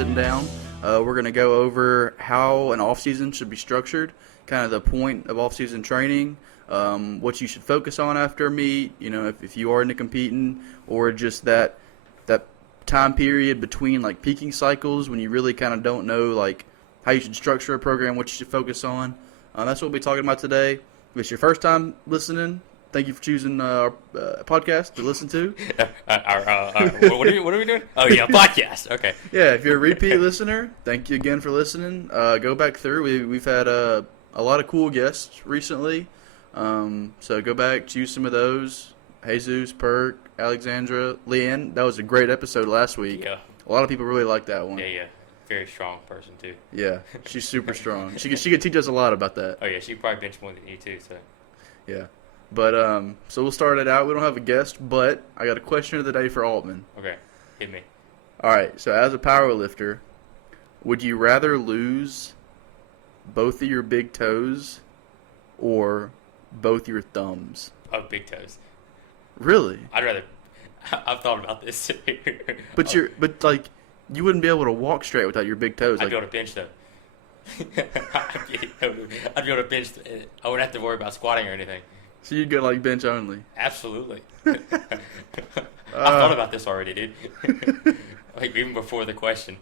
sitting down. We're going to go over how an off-season should be structured, kind of the point of off-season training, what you should focus on after a meet, if you are into competing, or just that time period between like peaking cycles when you really kind of don't know like how you should structure a program, what you should focus on. That's what we'll be talking about today. If it's your first time listening, thank you for choosing our podcast to listen to. What are we doing? Oh, yeah, podcast. Okay. Yeah, if you're a repeat listener, thank you again for listening. Go back through. We've had a lot of cool guests recently. So go back, choose some of those. Jesus, Perk, Alexandra, Leanne. That was a great episode last week. Yeah. A lot of people really liked that one. Yeah. Very strong person, too. Yeah, she's super strong. She could teach us a lot about that. Oh, yeah, she could probably bench more than you, too, so. Yeah. But, so we'll start it out. We don't have a guest, but I got a question of the day for Altman. Okay, hit me. All right, so as a power lifter, would you rather lose both of your big toes or both your thumbs? Oh, big toes. Really? I've thought about this. But you wouldn't be able to walk straight without your big toes. I'd be able to bench, though. I'd be able to bench. I wouldn't have to worry about squatting or anything. So you'd go like bench only? Absolutely. I've thought about this already, dude. Like even before the question.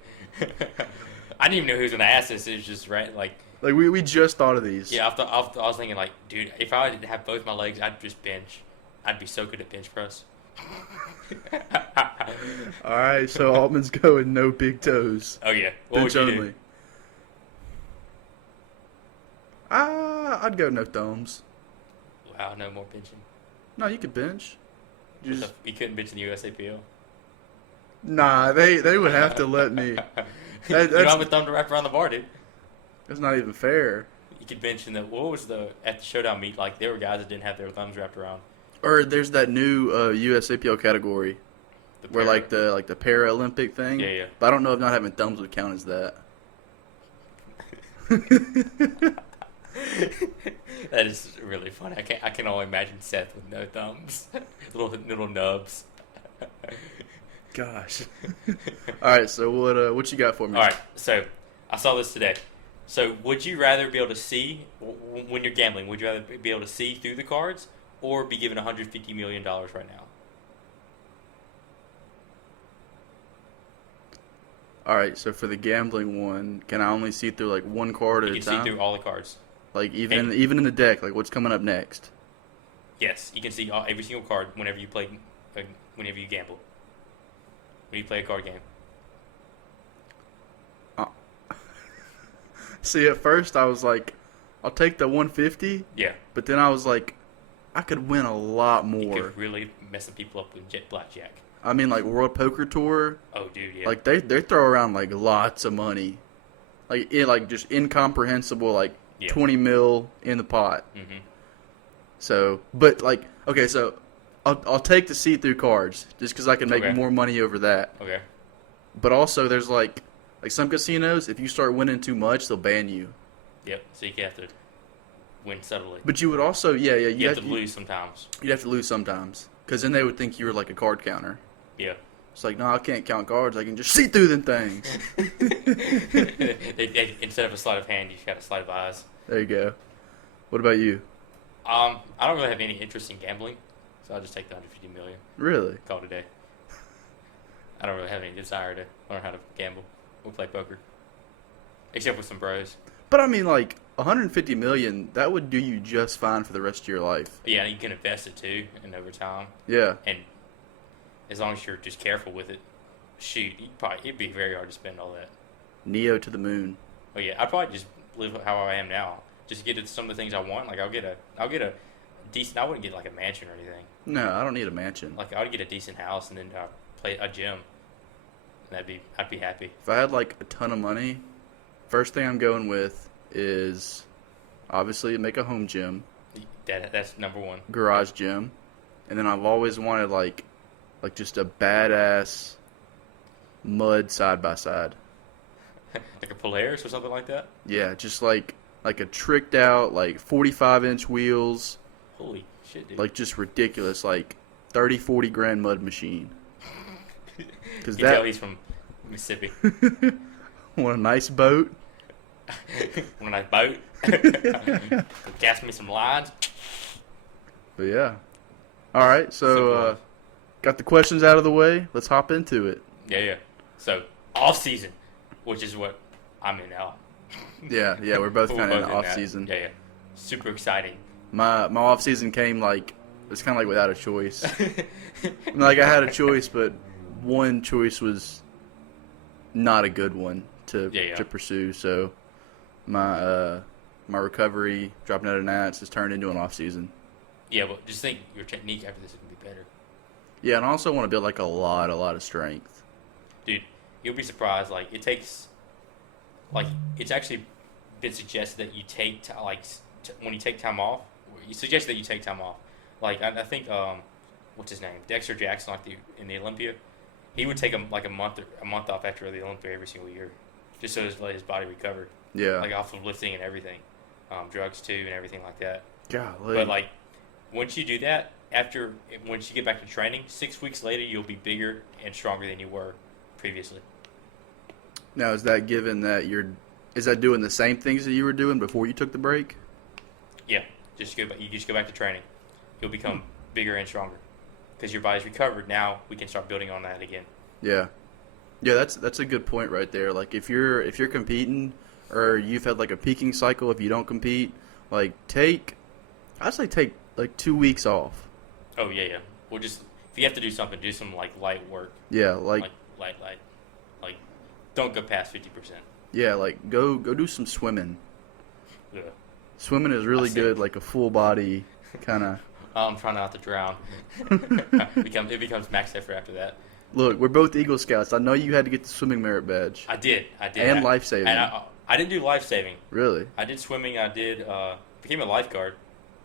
I didn't even know who was going to ask this. It was just right, like we just thought of these. Yeah, I was thinking like, dude, if I didn't have both my legs, I'd just bench. I'd be so good at bench press. All right, so Altman's going no big toes. Oh yeah, what bench would you only. do? I'd go no thumbs. Wow, no more benching. No, you could bench. You couldn't bench in the USAPL. Nah, they would have to let me. You don't have a thumb to wrap around the bar, dude. That's not even fair. You could bench in at the showdown meet? Like there were guys that didn't have their thumbs wrapped around. Or there's that new USAPL category where like the Paralympic thing. Yeah. But I don't know if not having thumbs would count as that. That is really funny. I can only imagine Seth with no thumbs, little nubs. Gosh. All right, so what you got for me? All right, so I saw this today. So would you rather be able to see when you're gambling? Would you rather be able to see through the cards or be given $150 million right now? All right, so for the gambling one, can I only see through like one card at a time? You can see through all the cards. Like even in the deck, like what's coming up next? Yes, you can see every single card whenever you gamble. When you play a card game. See, at first I was like, I'll take the 150. Yeah. But then I was like, I could win a lot more. You could really mess some people up with blackjack. I mean, like World Poker Tour. Oh, dude, yeah. Like they throw around like lots of money, like just incomprehensible, like 20 mil in the pot. Mm-hmm. So, but like, okay, so I'll take the see-through cards just because I can make more money over that. Okay. But also, there's like some casinos, if you start winning too much, they'll ban you. Yep. So you have to win subtly. But you would also, you have to lose sometimes. You'd have to lose sometimes because then they would think you were like a card counter. Yeah. It's like, no, I can't count cards. I can just see through them things. Instead of a sleight of hand, you just got a sleight of eyes. There you go. What about you? I don't really have any interest in gambling, so I'll just take the $150 million. Really? Call it a day. I don't really have any desire to learn how to gamble or play poker, except with some bros. But I mean, like $150 million, that would do you just fine for the rest of your life. Yeah, you can invest it too, and over time. Yeah. And as long as you're just careful with it, shoot, it'd be very hard to spend all that. Neo to the moon. Oh yeah, I'd probably just live how I am now. Just get to some of the things I want. Like I'll get a decent. I wouldn't get like a mansion or anything. No, I don't need a mansion. Like I would get a decent house and then play a gym. And I'd be happy. If I had like a ton of money, first thing I'm going with is obviously make a home gym. That's number one. Garage gym, and then I've always wanted like just a badass mud side by side. Like a Polaris or something like that? Yeah, just like a tricked out, like 45-inch wheels. Holy shit, dude. Like just ridiculous, like 30, 40 grand mud machine. You tell he's from Mississippi. Want a nice boat? Want a nice boat? Cast me some lines. But yeah. All right, so Simple. got the questions out of the way. Let's hop into it. Yeah. So, off season, which is what I'm in now. Yeah, we're both kind of in the off that. season. Yeah. Super exciting. My off season came it's kind of like without a choice. I had a choice, but one choice was not a good one to pursue. So my recovery, dropping out of Nats, has turned into an off season. Yeah, but just think your technique after this is gonna be better. Yeah, and I also want to build a lot of strength. Dude, you'll be surprised. It takes, it's actually been suggested that you take when you take time off. You suggest that you take time off. I think what's his name, Dexter Jackson, in the Olympia, he would take a month off after the Olympia every single year, just so let his body recover. Yeah. Off of lifting and everything, drugs too and everything like that. Golly. But once you do that, once you get back to training, 6 weeks later you'll be bigger and stronger than you were previously. Now, is that given that is that doing the same things that you were doing before you took the break? Yeah, you just go back to training. You'll become bigger and stronger because your body's recovered. Now we can start building on that again. Yeah, that's a good point right there. If you're competing or you've had a peaking cycle, if you don't compete, take 2 weeks off. Oh yeah. Well, just if you have to do something, do some light work. Yeah, light. Don't go past 50%. Yeah, go do some swimming. Yeah. Swimming is really good, a full body kind of. I'm trying not to drown. It becomes max effort after that. Look, we're both Eagle Scouts. I know you had to get the swimming merit badge. I did. And life saving. And I didn't do life saving. Really? I did swimming. I did became a lifeguard.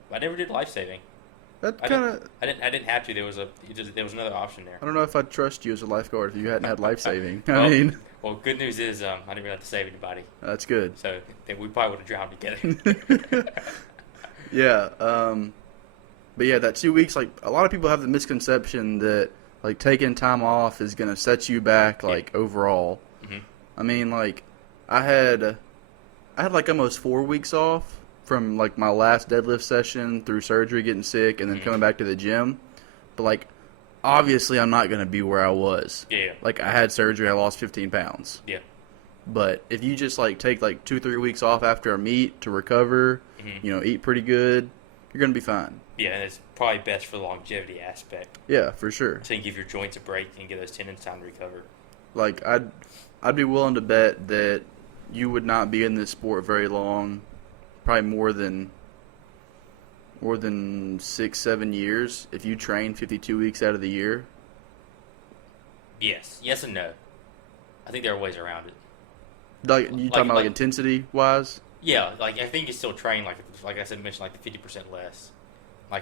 But I never did life saving. That kind of. I didn't have to. There was another option there. I don't know if I'd trust you as a lifeguard if you hadn't had life saving. Well, good news is I didn't really have to save anybody. That's good. So we probably would have drowned together. Yeah. But yeah, that 2 weeks, a lot of people have the misconception that taking time off is gonna set you back overall. Mm-hmm. I mean, I had almost 4 weeks off from my last deadlift session through surgery, getting sick, and then coming back to the gym. But obviously I'm not gonna be where I was. Yeah. I had surgery, I lost 15 pounds. Yeah. But if you just take 2-3 weeks off after a meet to recover, eat pretty good, you're gonna be fine. Yeah, and it's probably best for the longevity aspect. Yeah, for sure. So you can give your joints a break and give those tendons time to recover. I'd be willing to bet that you would not be in this sport very long, probably more than 6-7 years if you train 52 weeks out of the year. Yes and no. I think there are ways around it. You talking about intensity wise? Yeah, I think you still train like I said, mentioned the 50% less,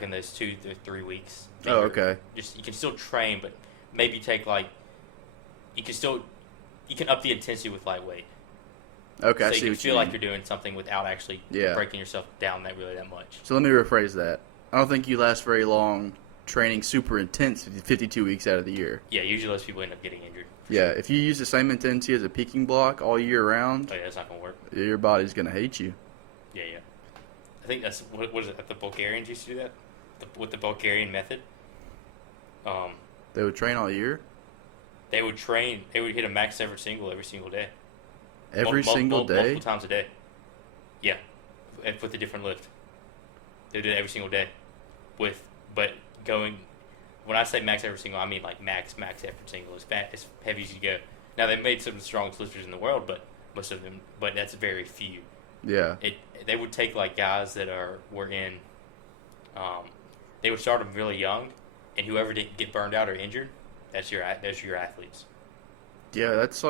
in those 2 to 3 weeks. Oh, okay. You can still train, but maybe take you can up the intensity with lightweight. Okay, so I see you can what feel you like mean. you're doing something without actually breaking yourself down that much. So let me rephrase that. I don't think you last very long training super intense 52 weeks out of the year. Yeah, usually those people end up getting injured. Yeah, if you use the same intensity as a peaking block all year round, oh yeah, that's not gonna work. Your body's gonna hate you. Yeah. I think that's what is it? The Bulgarians used to do that with the Bulgarian method. They would train all year. They would train. They would hit a max effort single every single day. Every single day? Multiple times a day. Yeah. With a different lift. They would do it every single day. When I say max effort single, I mean max effort single. As heavy as you go. Now, they made some of the strongest lifters in the world, but that's very few. Yeah. They would take guys that were in, they would start them really young, and whoever didn't get burned out or injured, those are your athletes. Yeah, that's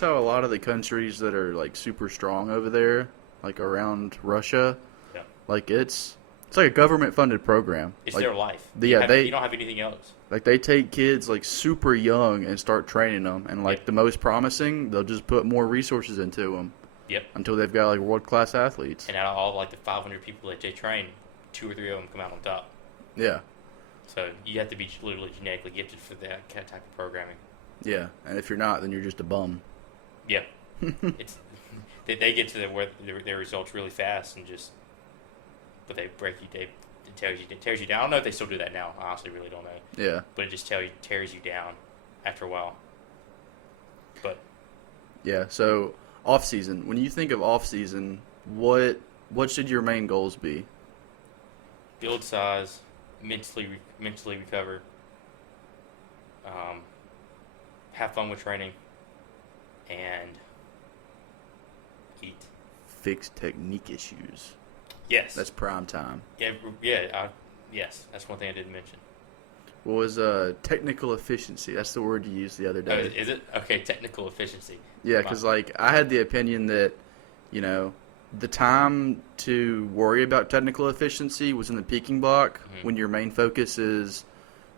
how a lot of the countries that are super strong over there, around Russia, it's like a government funded program. It's their life. You don't have anything else. They take kids super young and start training them, and the most promising, they'll just put more resources into them. Yep. Until they've got world class athletes. And out of all the 500 people that they train, 2 or 3 of them come out on top. Yeah. So you have to be literally genetically gifted for that type of programming. Yeah, and if you're not, then you're just a bum. Yeah, it's they get to where their results really fast and just, but they break you. It tears you down. I don't know if they still do that now. I honestly really don't know. Yeah. But it just tears you down after a while. But yeah. So off season. When you think of off season, what should your main goals be? Build size, mentally recover. Have fun with training, and eat. Fix technique issues. Yes. That's prime time. Yes, that's one thing I didn't mention. What was technical efficiency? That's the word you used the other Oh, day. is it? Okay, technical efficiency. Yeah, because I had the opinion that, the time to worry about technical efficiency was in the peaking block when your main focus is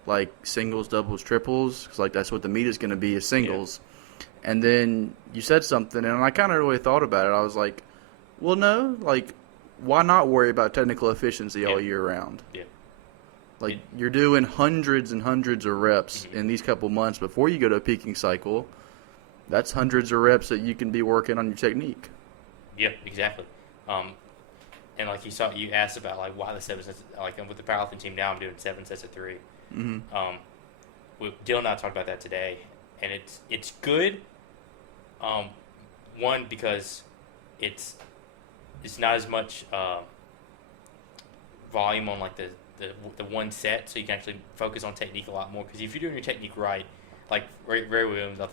like singles, doubles, triples, because that's what the meet is going to be is singles. Yeah. And then you said something, and I kind of really thought about it. I was like, well, no, why not worry about technical efficiency all year round? Yeah. You're doing hundreds and hundreds of reps in these couple months before you go to a peaking cycle. That's hundreds of reps that you can be working on your technique. Yeah, exactly. And you asked about why the 7 sets. With the powerlifting team now, I'm doing 7 sets of 3. Mm-hmm. Dylan and I talked about that today, and it's good. One, because it's not as much volume on the one set, so you can actually focus on technique a lot more. Because if you're doing your technique right, like Ray Williams, I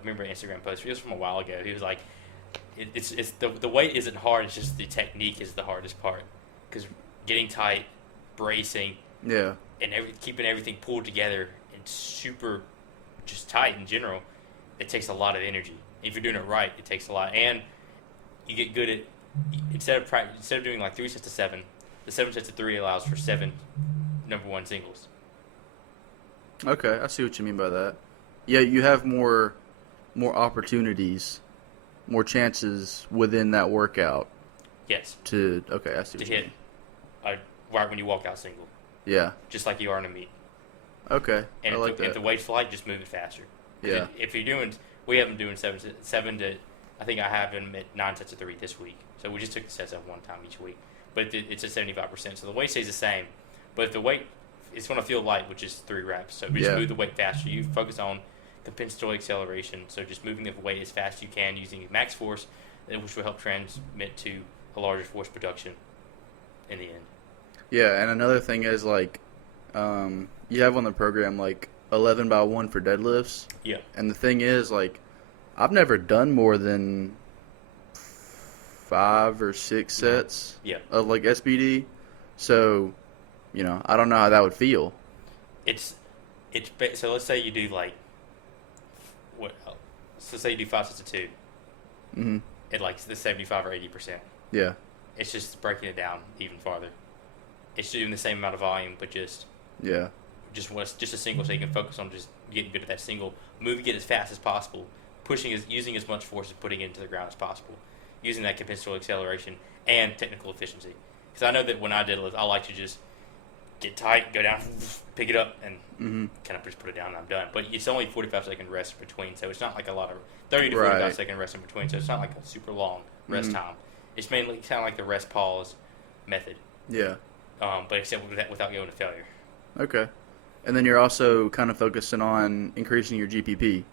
remember an Instagram post. It was from a while ago. He was like, "It's the weight isn't hard. It's just the technique is the hardest part. Because getting tight, bracing, yeah, and keeping everything pulled together and super just tight in general, it takes a lot of energy. If you're doing it right, it takes a lot, and you get good at instead of doing 3 sets of 7, the 7 sets of 3 allows for 7 number 1 singles. Okay, I see what you mean by that. Yeah, you have more opportunities, more chances within that workout. Yes. I see what to you hit mean. right when you walk out single. Yeah. Just like you are in a meet. Okay. And I like that. if the weight's light, just move it faster. Yeah. If you're doing, we have them doing 7 to, I think I have them at 9 sets of 3 this week. So we just took the sets up one time each week. But it's at 75%. So the weight stays the same. But if the weight, it's going to feel light, which is 3 reps. So we just move the weight faster. You focus on compensatory acceleration. So just moving the weight as fast as you can using max force, which will help transmit to a larger force production in the end. Yeah, and another thing is you have on the program 11 by 1 for deadlifts. Yeah. And the thing is I've never done more than 5 or 6 sets of SBD. So, I don't know how that would feel. So let's say you do so say you do 5 sets of 2. Mm-hmm. At the 75 or 80%. Yeah. It's just breaking it down even farther. It's doing the same amount of volume, but just a single, so you can focus on just getting good at that single, moving it as fast as possible, using as much force as putting it into the ground as possible, using that compensatory acceleration and technical efficiency. Because I know that when I deadlift, I like to just get tight, go down, pick it up, and kind of just put it down, and I'm done. But it's only 45-second rest in between, so it's not like a lot of 30 to 45-second rest in between, so it's not like a super long rest time. It's mainly kind of like the rest pause method. Yeah. But except without going to failure. Okay. And then you're also kind of focusing on increasing your GPP.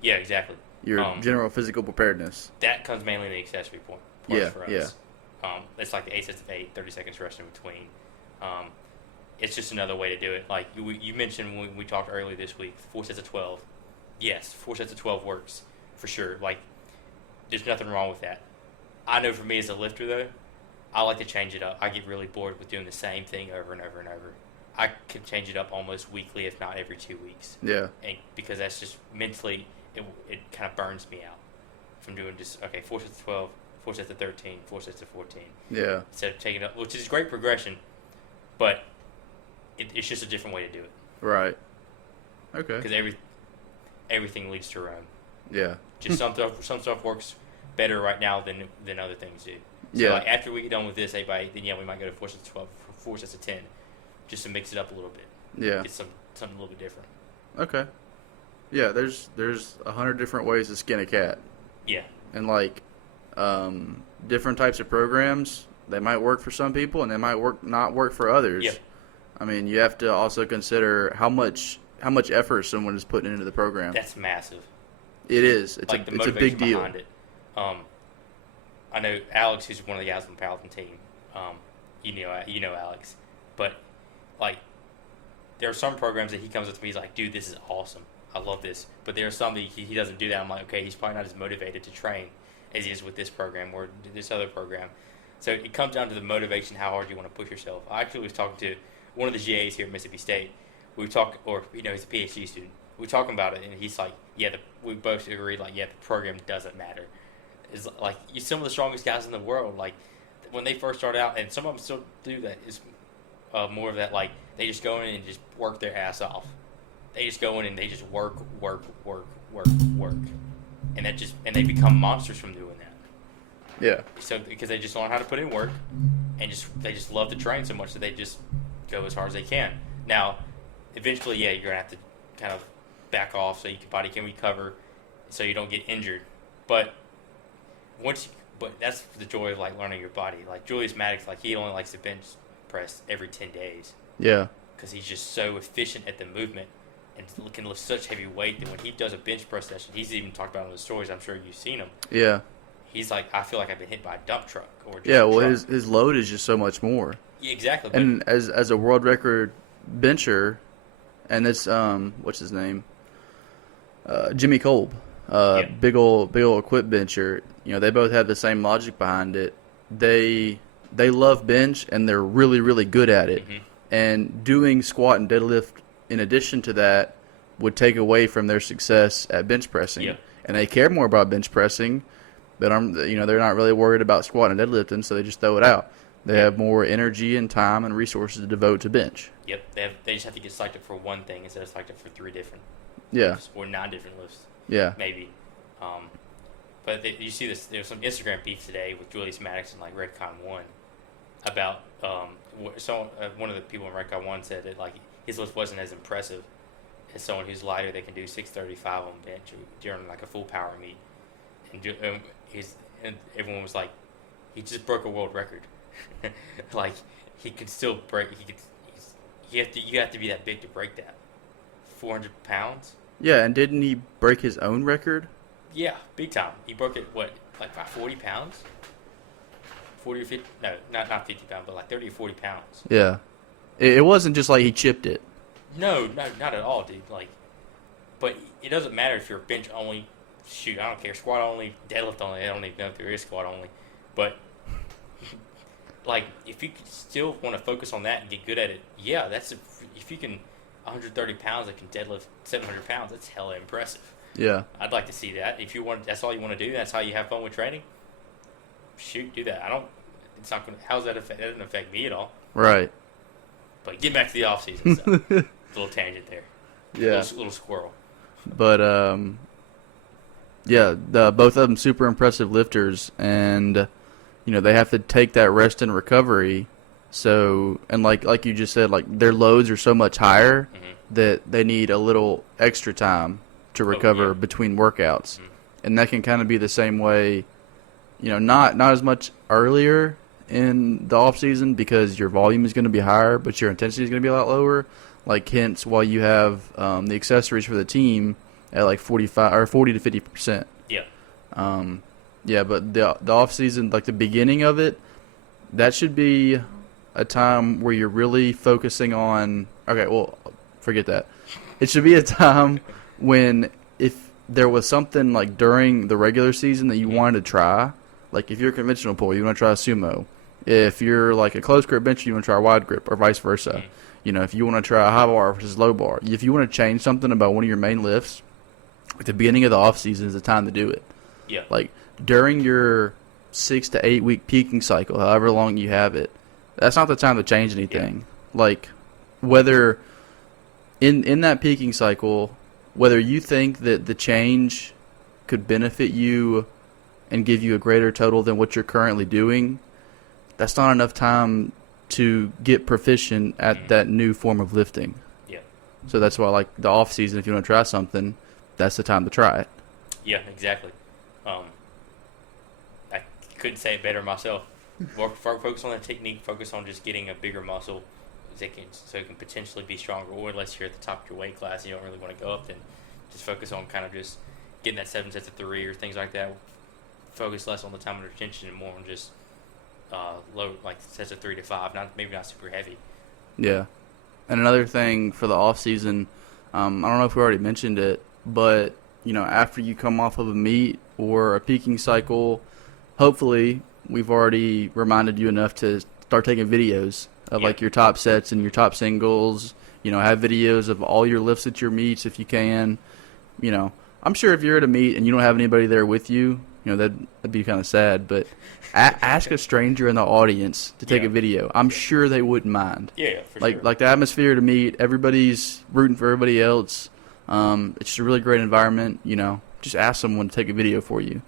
Yeah, exactly. Your general physical preparedness. That comes mainly in the accessory part for us. Yeah. It's like the 8 sets of 8, 30 seconds rest in between. It's just another way to do it. Like you mentioned when we talked earlier this week, 4 sets of 12. Yes, 4 sets of 12 works for sure. There's nothing wrong with that. I know for me as a lifter, though, I like to change it up. I get really bored with doing the same thing over and over and over. I can change it up almost weekly, if not every 2 weeks. Yeah. And because that's just mentally, it kind of burns me out from doing just, 4 sets of 12, 4 sets of 13, 4 sets of 14. Yeah. Instead of taking it up, which is great progression, but it's just a different way to do it. Right. Okay. Because everything leads to Rome. Yeah. Just some stuff works better right now than other things do. So after we get done with this 8 by 8, then we might go to 4 sets of 12, 4 sets of 10, just to mix it up a little bit. Yeah. Get something a little bit different. Okay. Yeah, there's 100 different ways to skin a cat, Yeah. and like different types of programs, they might work for some people and they might not work for others. Yep. I mean, you have to also consider how much effort someone is putting into the program. That's massive. It is. It's like the it's a motivation big deal. behind it. I know Alex, who's one of the guys on the powerlifting team. You know Alex, but like there are some programs that he comes up to me. He's like, "Dude, this is awesome. I love this." But there are some that he doesn't do that. I'm like, okay, he's probably not as motivated to train as he is with this program or this other program. So it comes down to the motivation, how hard you want to push yourself. I actually was talking to one of the GAs here at Mississippi State. He's a PhD student. We were talking about it, and he's like, yeah, we both agreed, like, yeah, the program doesn't matter. It's like, some of the strongest guys in the world, like, when they first start out, and some of them still do that, is more of that, like, they just go in and just work their ass off. They just go in and they just work. And they become monsters from doing that. Yeah. So, because they just learn how to put in work, and they just love to train so much that they just go as hard as they can. Now, eventually, yeah, you're going to have to kind of back off so your body can recover so you don't get injured. But that's the joy of like learning your body. Like Julius Maddox, like he only likes to bench press every 10 days. Yeah. Because he's just so efficient at the movement and can lift such heavy weight that when he does a bench press session, he's even talked about it in the stories. I'm sure you've seen him. Yeah. He's like, I feel like I've been hit by a dump truck or just yeah. Well, a truck. his load is just so much more. Yeah, exactly. And as a world record bencher, and it's what's his name? Jimmy Kolb, big old equip bencher. You know, they both have the same logic behind it. They love bench and they're really, really good at it. Mm-hmm. And doing squat and deadlift in addition to that would take away from their success at bench pressing. Yeah. And they care more about bench pressing, but they're not really worried about squat and deadlifting, so they just throw it out. They have more energy and time and resources to devote to bench. Yep, they just have to get selected for one thing instead of selected for 3 different. Yeah. Or 9 different lifts. Yeah. Maybe. But you see this. There's some Instagram beef today with Julius Maddox and like Redcon 1 about one of the people in Redcon 1 said that like his lift wasn't as impressive as someone who's lighter that can do 635 on bench during like a full power meet, and everyone was like, he just broke a world record. Like he could still break. You have to be that big to break that. 400 pounds. Yeah, and didn't he break his own record? Yeah, big time. He broke it, by 40 pounds? 40 or 50? No, not 50 pounds, but like 30 or 40 pounds. Yeah. It wasn't just like he chipped it. No, not at all, dude. Like, but it doesn't matter if you're bench only. Shoot, I don't care. Squat only, deadlift only. I don't even know if there is squat only. But, like, if you still want to focus on that and get good at it, yeah, if you can 130 pounds that can deadlift 700 pounds, that's hella impressive. Yeah. I'd like to see that. If that's all you want to do, that's how you have fun with training. Shoot, do that. It's not going to, how's that affect, that doesn't affect me at all. Right. But get back to the off season stuff. A little tangent there. Yeah. Little squirrel. But, yeah, both of them super impressive lifters, and, they have to take that rest and recovery. So, and like you just said, like their loads are so much higher that they need a little extra time to recover between workouts. Mm-hmm. And that can kind of be the same way, not as much earlier in the off season because your volume is going to be higher, but your intensity is going to be a lot lower. Like hence why you have the accessories for the team at like 45 or 40 to 50%. Yeah. Yeah, but the off season, like the beginning of it, that should be a time where you're really focusing on. Okay, well, forget that. It should be a time when if there was something like during the regular season that you wanted to try, like if you're a conventional pull, you want to try a sumo. If you're like a close grip bench, you want to try a wide grip, or vice versa. If you want to try a high bar versus low bar, if you want to change something about one of your main lifts, at the beginning of the off season is the time to do it. Yeah. Like during your 6 to 8 week peaking cycle, however long you have it, that's not the time to change anything. Yeah. Like whether in that peaking cycle, whether you think that the change could benefit you and give you a greater total than what you're currently doing, that's not enough time to get proficient at that new form of lifting. Yeah. So that's why, like, the off season, if you want to try something, that's the time to try it. Yeah, exactly. I couldn't say it better myself. Focus on that technique. Focus on just getting a bigger muscle, so it can potentially be stronger. Or unless you're at the top of your weight class and you don't really want to go up, then just focus on kind of just getting that 7 sets of 3 or things like that. Focus less on the time under tension and more on just low, like sets of 3 to 5. Maybe not super heavy. Yeah. And another thing for the off season, I don't know if we already mentioned it, but after you come off of a meet or a peaking cycle, hopefully we've already reminded you enough to start taking videos of like your top sets and your top singles. Have videos of all your lifts at your meets if you can. I'm sure if you're at a meet and you don't have anybody there with you, that'd be kind of sad. But ask a stranger in the audience to take a video. I'm sure they wouldn't mind. Yeah, for sure. Like the atmosphere to meet, everybody's rooting for everybody else. It's just a really great environment. Just ask someone to take a video for you.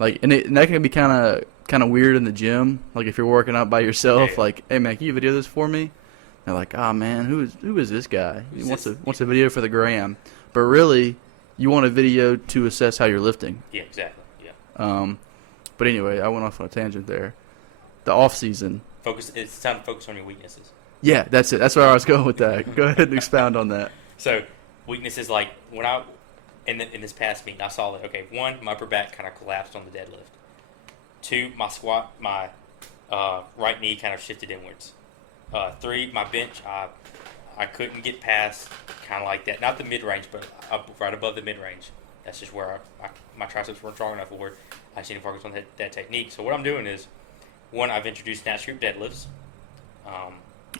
And that can be kind of weird in the gym. Like if you're working out by yourself, like, hey man, can you video this for me? They're like, oh man, who is this guy? He wants a video for the gram. But really, you want a video to assess how you're lifting. Yeah, exactly. Yeah. But anyway, I went off on a tangent there. The off season. It's time to focus on your weaknesses. Yeah, that's it. That's where I was going with that. Go ahead and expound on that. So, weaknesses like when in this past meet, I saw that, okay, 1, my upper back kind of collapsed on the deadlift. 2, my squat, my right knee kind of shifted inwards. 3, my bench, I couldn't get past kind of like that. Not the mid-range, but right above the mid-range. That's just where my triceps weren't strong enough for. I just need to focus on that technique. So what I'm doing is, 1, I've introduced snatch group deadlifts.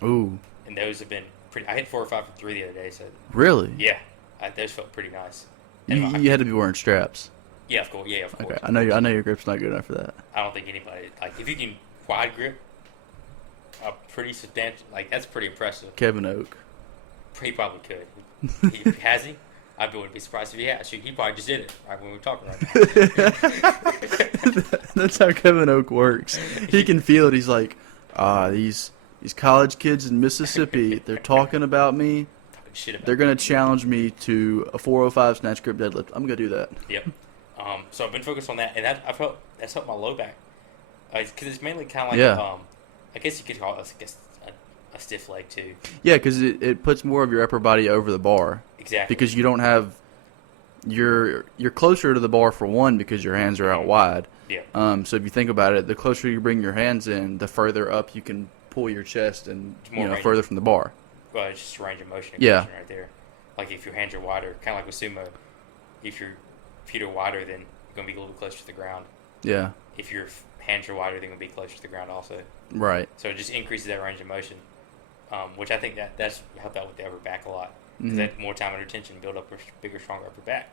Ooh. And those have been pretty. I hit 4 or 5 from 3 the other day. So really? Yeah, those felt pretty nice. You had to be wearing straps. Yeah, of course. Yeah, of course. Okay, I know your grip's not good enough for that. I don't think anybody if you can wide grip, a pretty substantial that's pretty impressive. Kevin Oak. He probably could. Has he? I wouldn't be surprised if he has. He probably just did it right when we were talking right now. That's how Kevin Oak works. He can feel it. He's like, these college kids in Mississippi, they're talking about me. They're going to challenge me to a 405 snatch grip deadlift. I'm going to do that. Yep. So I've been focused on that, and I felt that's helped my low back. Because it's mainly kind of like, I guess you could call it a stiff leg too. Yeah, because it puts more of your upper body over the bar. Exactly. Because you don't have, you're closer to the bar for one because your hands are out wide. Yeah. So if you think about it, the closer you bring your hands in, the further up you can pull your chest and further from the bar. Well, it's just range of motion right there. Like if your hands are wider, kind of like with sumo, if your feet are wider, then you're going to be a little closer to the ground. Yeah. If your hands are wider, they're going to be closer to the ground also. Right. So it just increases that range of motion, which I think that's helped out with the upper back a lot. Because that more time under tension, build up a bigger, stronger upper back.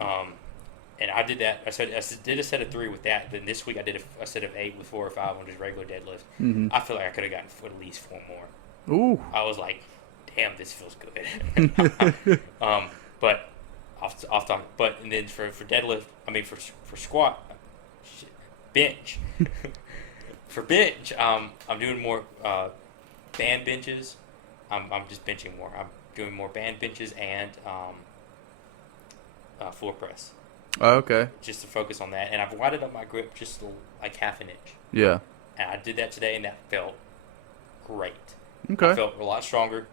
And I did that. I did a set of 3 with that. Then this week I did a set of 8 with 4 or 5 on just regular deadlift. I feel like I could have gotten at least 4 more. Ooh. I was like, damn, this feels good. But off topic. But and then for deadlift, for squat, bench. For bench, I'm doing more band benches. I'm just benching more. I'm doing more band benches and floor press. Oh, okay. Just to focus on that, and I've widened up my grip just like half an inch. Yeah. And I did that today, and that felt great. Okay. I felt a lot stronger.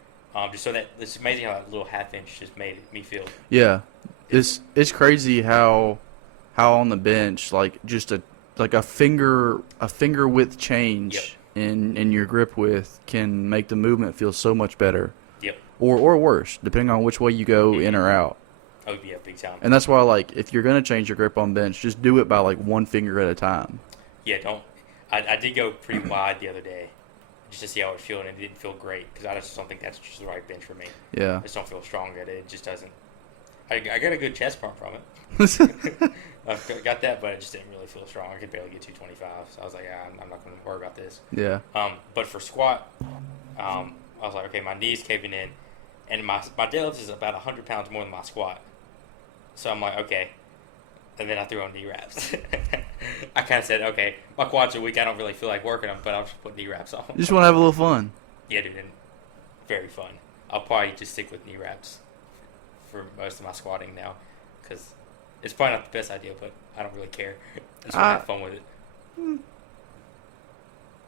Just so that it's amazing how that little half inch just made me feel. Yeah, it's crazy how on the bench just a finger width change in your grip width can make the movement feel so much better. Yep. Or worse, depending on which way you go in or out. Oh yeah, big time. And that's why if you're gonna change your grip on bench, just do it by one finger at a time. Yeah, don't. I did go pretty wide the other day, just to see how it would feel, and it didn't feel great because I just don't think that's just the right bench for me. Yeah. I just don't feel strong at it. It just doesn't. I got a good chest pump from it. I've got that, but it just didn't really feel strong. I could barely get 225, so I was like, I'm not going to worry about this. Yeah. But for squat, I was like, okay, my knee's caving in, and my deadlift is about 100 pounds more than my squat. So I'm like, okay. And then I threw on knee wraps. I kind of said, okay, my quads are weak. I don't really feel like working them, but I'll just put knee wraps on. You just want to have a little fun. Yeah, dude, and very fun. I'll probably just stick with knee wraps for most of my squatting now. because it's probably not the best idea, but I don't really care. I just want to have fun with it.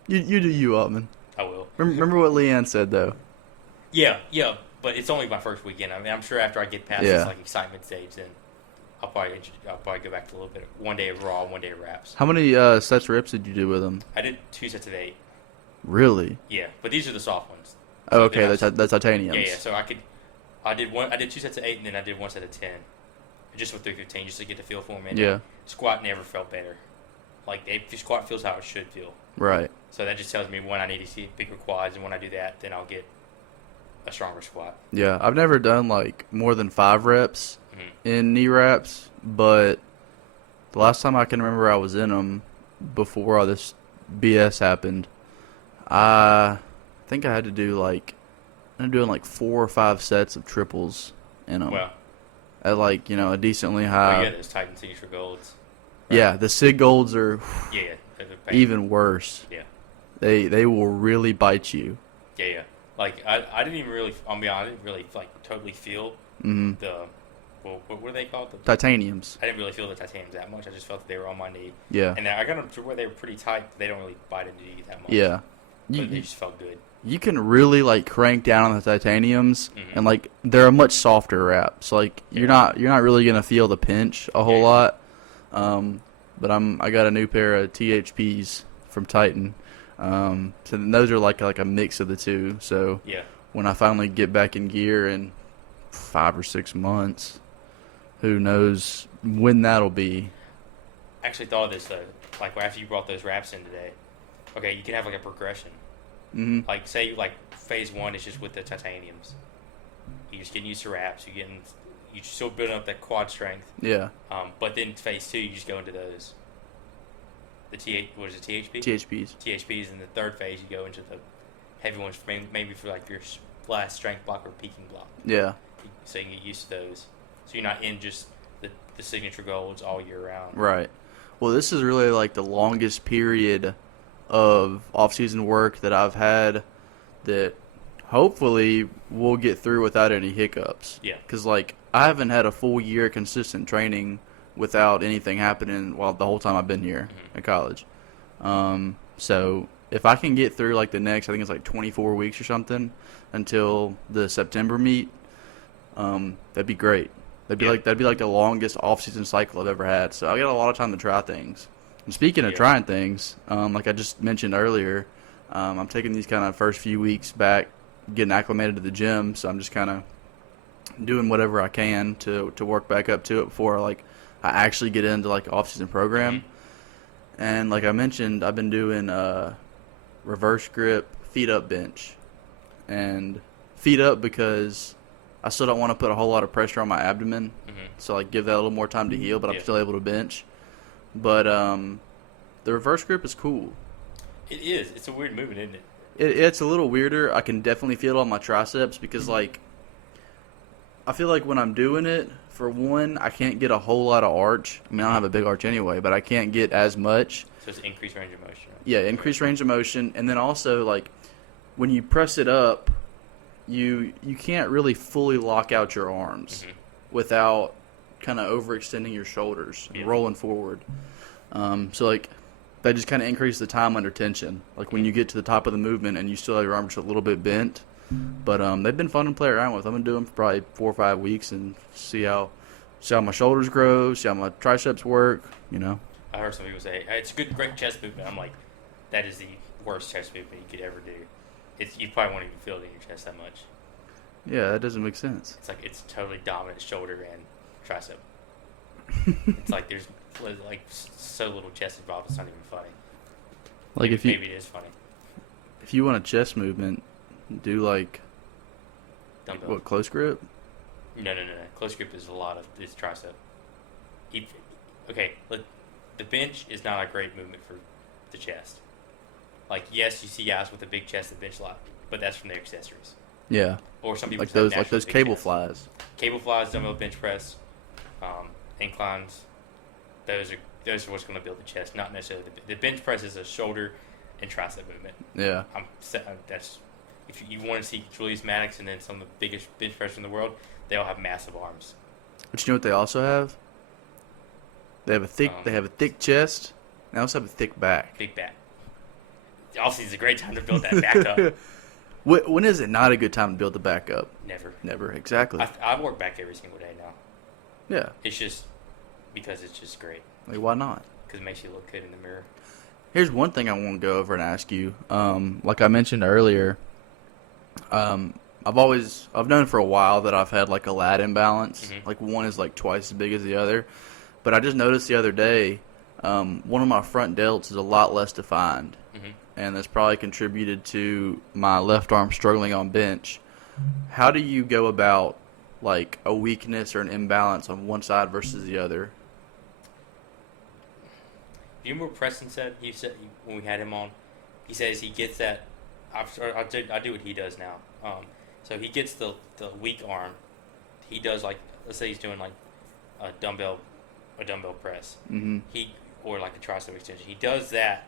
You do you, Altman. I will. Remember what Leanne said, though. Yeah, but it's only my first weekend. I mean, I'm sure after I get past this like excitement stage, then I'll probably go back to a little bit. One day of raw, one day of wraps. How many sets reps did you do with them? I did 2 sets of 8. Really? Yeah, but these are the soft ones. Oh, okay, that's titaniums. Yeah. So I did 2 sets of 8, and then I did 1 set of 10, just with 315, just to get the feel for them. And yeah. Squat never felt better. Like squat feels how it should feel. Right. So that just tells me when I need to see bigger quads, and when I do that, then I'll get a stronger squat. Yeah, I've never done like more than 5 reps in knee wraps, but the last time I can remember I was in them before all this BS happened, I think I had to do I'm doing like 4 or 5 sets of triples in them. Well, at like, a decently high. Oh, yeah, those Titan Signature Golds. Right? Yeah, the Sig Golds are even worse. Yeah. They will really bite you. Yeah. Like, I didn't even really, I'll be honest, I didn't really, totally feel the, what were they called? Titaniums. I didn't really feel the titaniums that much. I just felt that they were on my knee. Yeah. And I got them to where they were pretty tight, but they don't really bite into you that much. Yeah. But they just felt good. You can really, crank down on the titaniums, and, they're a much softer wrap. So, you're not really going to feel the pinch a whole lot. But I got a new pair of THPs from Titan. So those are like a mix of the two. So when I finally get back in gear in 5 or 6 months, who knows when that'll be. I actually thought of this though. After you brought those wraps in today, okay, you can have a progression. Mm-hmm. Say phase 1 is just with the titaniums. You're just getting used to wraps. You're still building up that quad strength. Yeah. But then phase 2, you just go into those. What is it, THP? THPs, and the third phase, you go into the heavy ones, maybe for your last strength block or peaking block. Yeah. So you can get used to those. So you're not in just the signature golds all year round. Right. Well, this is really the longest period of off-season work that I've had that hopefully we'll get through without any hiccups. Yeah. Because, I haven't had a full year consistent training without anything happening the whole time I've been here at college. So if I can get through the next, I think it's 24 weeks or something until the September meet, that'd be great. That'd be the longest off-season cycle I've ever had. So I got a lot of time to try things. And speaking of trying things, like I just mentioned earlier, I'm taking these kind of first few weeks back, getting acclimated to the gym. So I'm just kind of doing whatever I can to work back up to it before I actually get into off-season program. And like I mentioned, I've been doing reverse grip feet up bench, and feet up because I still don't want to put a whole lot of pressure on my abdomen. So give that a little more time to heal, but I'm still able to bench. But the reverse grip is cool. It is. It's a weird movement, isn't it? It's a little weirder. I can definitely feel it on my triceps because I feel like when I'm doing it, for one, I can't get a whole lot of arch. I mean, I don't have a big arch anyway, but I can't get as much. So it's increased range of motion. Right? Yeah, increased range of motion. And then also, when you press it up, you can't really fully lock out your arms without kind of overextending your shoulders and rolling forward. So, that just kind of increases the time under tension. When you get to the top of the movement and you still have your arms just a little bit bent. But they've been fun to play around with. I'm going to do them for probably 4 or 5 weeks and see how my shoulders grow, see how my triceps work, I heard some people say, hey, it's a great chest movement. I'm like, that is the worst chest movement you could ever do. You probably won't even feel it in your chest that much. Yeah, that doesn't make sense. It's totally dominant shoulder and tricep. It's there's so little chest involved, it's not even funny. Maybe it is funny. If you want a chest movement, do dumbbell. what, close grip? No. Close grip is it's tricep. The bench is not a great movement for the chest. Yes, you see guys with a big chest that bench a lot, but that's from their accessories. Yeah. Or some people those cable flies. Cable flies, dumbbell bench press, inclines. Those are what's going to build the chest, not necessarily the bench press is a shoulder and tricep movement. Yeah. That's if you want to see Julius Maddox and then some of the biggest bench pressers in the world, they all have massive arms. But you know what they also have? They have a thick chest. They also have a thick back. Big back. The offseason is a great time to build that back up. When is it not a good time to build the back up? Never. Never, exactly. I work back every single day now. Yeah. It's just because it's just great. Like, why not? Because it makes you look good in the mirror. Here's one thing I want to go over and ask you. Like I mentioned earlier, I've known for a while that I've had like a lat imbalance. Mm-hmm. Like one is like twice as big as the other. But I just noticed the other day, one of my front delts is a lot less defined. Mm-hmm. And that's probably contributed to my left arm struggling on bench. How do you go about like a weakness or an imbalance on one side versus the other? Do you remember what Preston said? He said when we had him on, he says he gets that. I do what he does now. So he gets the weak arm. He does like, let's say he's doing like a dumbbell press. Mm-hmm. Or like a tricep extension. He does the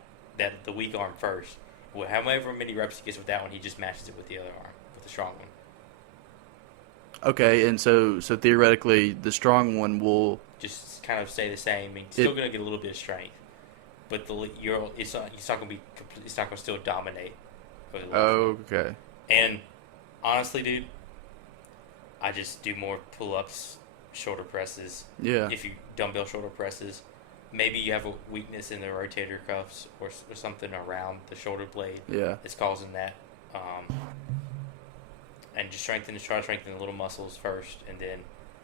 weak arm first. However many reps he gets with that one, he just matches it with the other arm, with the strong one. Okay, and so theoretically, the strong one will just kind of stay the same. I mean, still going to get a little bit of strength, but it's not going to still dominate. Okay. And honestly, dude, I just do more pull-ups, shoulder presses. Yeah. If you dumbbell shoulder presses, maybe you have a weakness in the rotator cuffs or something around the shoulder blade. Yeah. It's causing that. And just try to strengthen the little muscles first, and then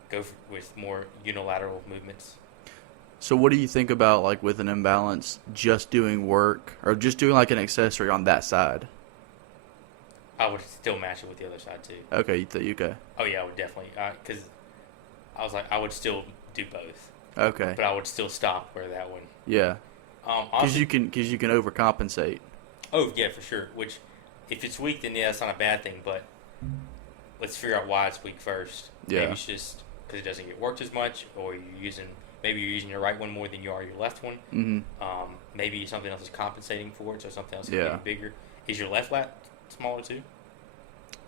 go with more unilateral movements. So what do you think about, like, with an imbalance, just doing work or just doing like an accessory on that side? I would still match it with the other side too. Okay, okay. Oh yeah, I would definitely, because I was like, I would still do both. Okay. But I would still stop where that one. Yeah. Because you can overcompensate. Oh yeah, for sure. Which, if it's weak, then yeah, that's not a bad thing. But let's figure out why it's weak first. Yeah. Maybe it's just because it doesn't get worked as much, or maybe you're using your right one more than you are your left one. Mm-hmm. Maybe something else is compensating for it, so something else is Yeah. getting bigger. Is your left lat smaller too?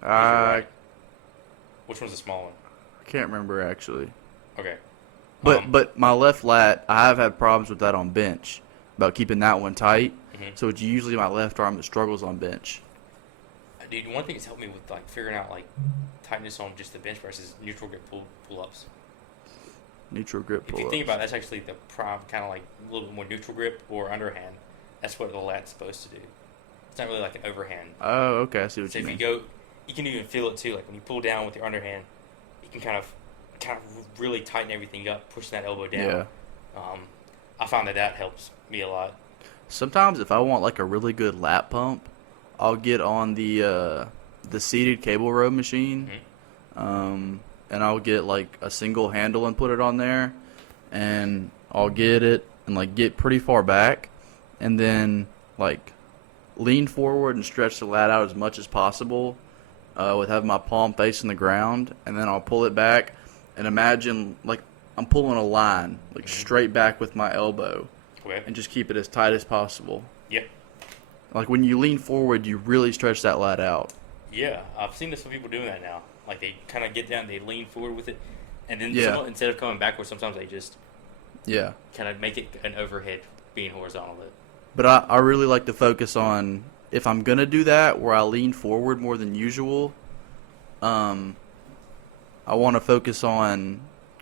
I Which one's the small one? can't remember actually. Okay. But my left lat, I have had problems with that on bench, about keeping that one tight. Mm-hmm. So it's usually my left arm that struggles on bench. Dude, one thing that's helped me with like figuring out like tightness on just the bench press is neutral grip pull-ups. Neutral grip If pull-ups. you think about it, that's actually the prime kind of like a little bit more neutral grip or underhand. That's what the lat's supposed to do. It's not really like an overhand. Oh, okay. I see what So you if mean. you go, you can even feel it too. Like when you pull down with your underhand, you can kind of really tighten everything up, pushing that elbow down. Yeah. I find that helps me a lot. Sometimes if I want like a really good lat pump, I'll get on the seated cable row machine, and I'll get like a single handle and put it on there, and I'll get it and like get pretty far back, and then like lean forward and stretch the lat out as much as possible, with having my palm facing the ground, and then I'll pull it back, and imagine like I'm pulling a line like straight back with my elbow, and just keep it as tight as possible. Yep. Like when you lean forward, you really stretch that lat out. Yeah, I've seen some people doing that now. Like they kind of get down, they lean forward with it, and then instead of coming backwards, sometimes they just kind of make it an overhead, being horizontal. But I really like to focus on, if I'm gonna do that where I lean forward more than usual, I want to focus on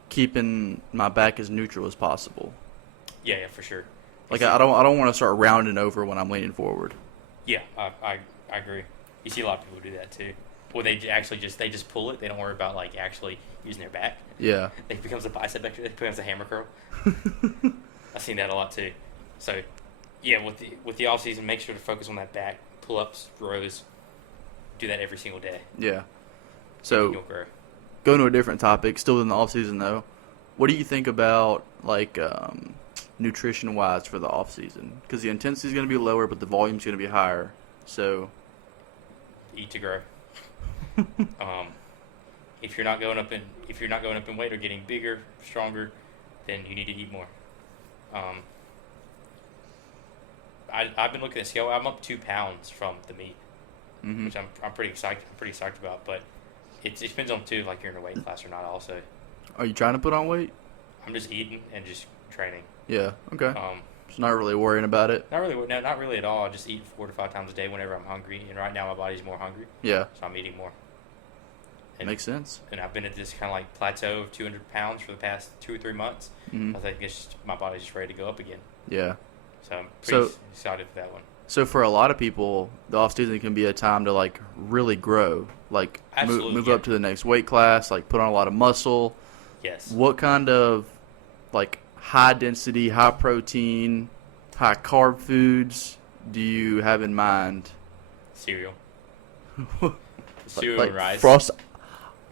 keeping my back as neutral as possible. Yeah, for sure. Like I don't want to start rounding over when I'm leaning forward. Yeah, I agree. You see a lot of people do that too. Or they just pull it. They don't worry about like actually using their back. Yeah. It becomes a bicep exercise. It becomes a hammer curl. I've seen that a lot too. So, yeah, with the off season, make sure to focus on that back, pull ups, rows. Do that every single day. Yeah. So you'll grow. Going to a different topic, still in the off season though. What do you think about like nutrition wise for the off season? Because the intensity is going to be lower, but the volume is going to be higher. So eat to grow. If you're not going up in weight or getting bigger, stronger, then you need to eat more. I've been looking at the scale. I'm up 2 pounds from the meet, which I'm pretty excited. I'm pretty psyched about. But it depends on too, like you're in a weight class or not. Also, Are you trying to put on weight? I'm just eating and just training. Yeah. Okay. Just not really worrying about it. Not really. No, not really at all. I just eat 4 to 5 times a day whenever I'm hungry, and right now my body's more hungry. Yeah. So I'm eating more. And, Makes sense. And I've been at this kind of like plateau of 200 pounds for the past 2 or 3 months. Mm-hmm. I think my body's just ready to go up again. Yeah. So I'm pretty excited for that one. So for a lot of people, the off season can be a time to like really grow, like move up to the next weight class, like put on a lot of muscle. Yes. What kind of like high density, high protein, high carb foods do you have in mind? Cereal. Cereal like and rice.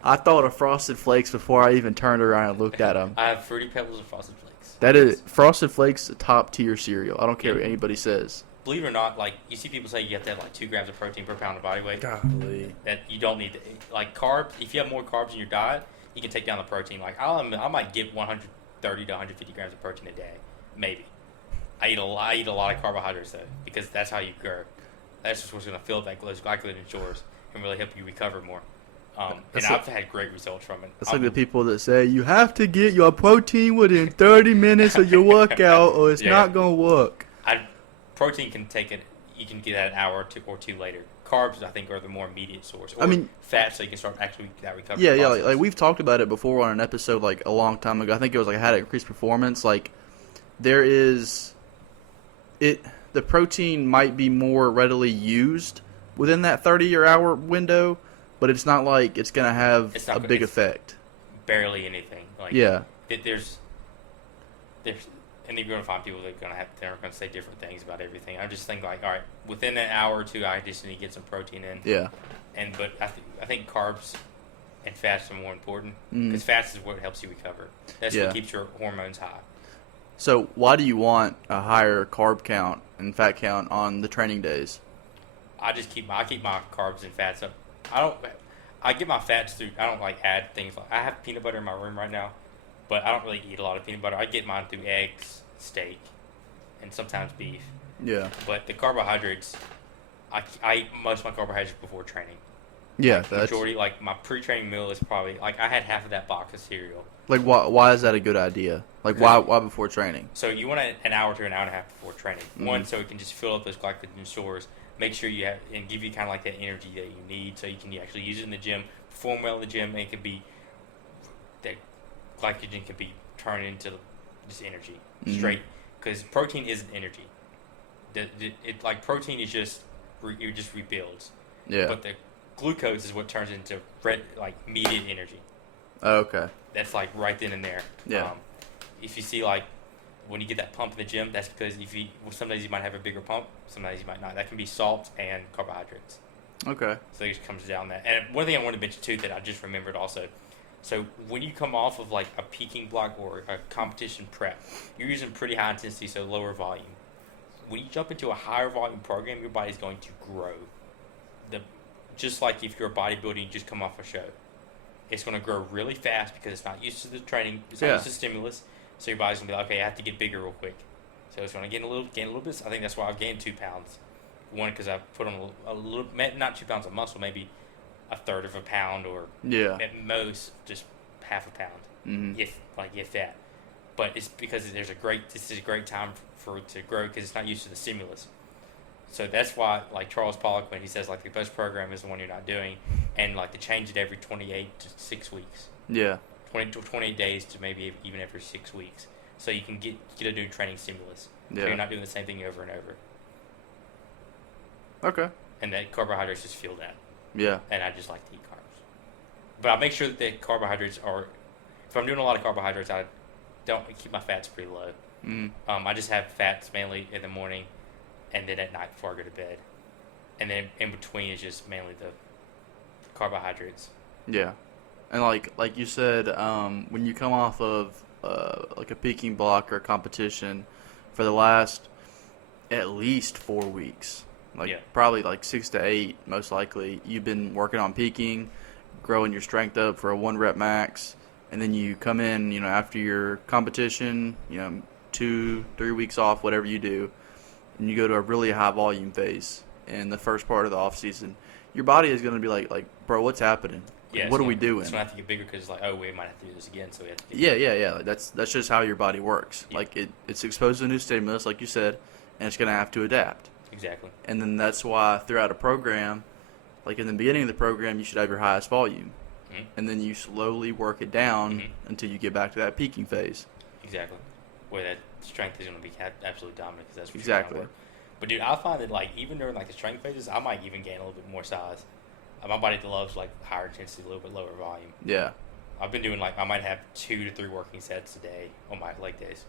I thought of Frosted Flakes before I even turned around and looked at them. I have Fruity Pebbles and Frosted Flakes. That is Frosted Flakes, a top tier cereal. I don't care what anybody says. Believe it or not, like you see people say you have to have like 2 grams of protein per pound of body weight. Golly. That you don't need to, like carbs. If you have more carbs in your diet, you can take down the protein. Like I might get 130 to 150 grams of protein a day, maybe. I eat a lot of carbohydrates though, because that's how you grow. That's just what's going to fill those glycogen stores and really help you recover more. And I've had great results from it. It's like the people that say you have to get your protein within 30 minutes of your workout, or it's not going to work. Protein can take it. You can get that an hour or two later. Carbs, I think, are the more immediate source. Or I mean, fat, so you can start actually that recovery. Yeah, process. Like we've talked about it before on an episode like a long time ago. I think it was like how to increase performance. Like there is the protein might be more readily used within that 30 or hour window, but it's not like it's going to have a big effect. Barely anything. Like there's and you're going to find people that they're going to say different things about everything. I just think like, all right, within an hour or two, I just need to get some protein in. Yeah. But I think carbs and fats are more important because fats is what helps you recover. That's what keeps your hormones high. So why do you want a higher carb count and fat count on the training days? I keep my carbs and fats up. I get my fats through. I don't like add things like I have peanut butter in my room right now. But I don't really eat a lot of peanut butter. I get mine through eggs, steak, and sometimes beef. Yeah. But the carbohydrates, I eat most of my carbohydrates before training. Yeah, like, majority. Like my pre-training meal is probably like I had half of that box of cereal. Like why is that a good idea? Like why before training? So you want an hour to an hour and a half before training. One, so it can just fill up those glycogen stores. Make sure you have and give you kind of like that energy that you need, so you can actually use it in the gym, perform well in the gym, and it can be that. Glycogen can be turned into just energy straight because protein isn't energy. Like protein is it just rebuilds. Yeah. But the glucose is what turns into immediate energy. Oh, okay. That's like right then and there. Yeah. If you see like when you get that pump in the gym, that's because some days you might have a bigger pump, some days you might not. That can be salt and carbohydrates. Okay. So it just comes down that. And one thing I wanted to mention too that I just remembered also. So when you come off of like a peaking block or a competition prep, you're using pretty high intensity, so lower volume. When you jump into a higher volume program, your body's going to grow. Just like if you're a bodybuilder, you just come off a show. It's going to grow really fast because it's not used to the training, it's not used to stimulus. So your body's going to be like, okay, I have to get bigger real quick. So it's going to gain a little bit. I think that's why I've gained 2 pounds. One, because I've put on a little, not 2 pounds of muscle, maybe a third of a pound, or at most just half a pound, if that. But it's because this is a great time for it to grow because it's not used to the stimulus. So that's why, like Charles Pollock, when he says like the best program is the one you're not doing, and like to change it every 28 to 6 weeks. Yeah. 20 to 28 days to maybe even every 6 weeks, so you can get a new training stimulus. Yeah. So you're not doing the same thing over and over. Okay. And that carbohydrates just fuel that. Yeah. And I just like to eat carbs. But I make sure that the carbohydrates are, if I'm doing a lot of carbohydrates, I don't keep my fats pretty low. I just have fats mainly in the morning and then at night before I go to bed. And then in between is just mainly the carbohydrates. Yeah. And like you said, when you come off of like a peaking block or a competition for the last at least 4 weeks, probably like 6 to 8, most likely, you've been working on peaking, growing your strength up for a 1 rep max, and then you come in, after your competition, 2-3 weeks off, whatever you do, and you go to a really high volume phase in the first part of the off season. Your body is going to be like, bro, what's happening? Yeah, what are we doing? It's going to have to get bigger because it's like, oh, we might have to do this again, so we have to Yeah. Like that's just how your body works. Yeah. Like it's exposed to a new stimulus, like you said, and it's going to have to adapt. Exactly. And then that's why throughout a program, like in the beginning of the program, you should have your highest volume. Mm-hmm. And then you slowly work it down Mm-hmm. until you get back to that peaking phase. Exactly. Where that strength is going to be absolutely dominant because that's what Exactly. you're going to work. But, dude, I find that, like, even during, like, the strength phases, I might even gain a little bit more size. My body loves, like, higher intensity, a little bit lower volume. Yeah. I've been doing, like, I might have 2 to 3 working sets a day on my leg days.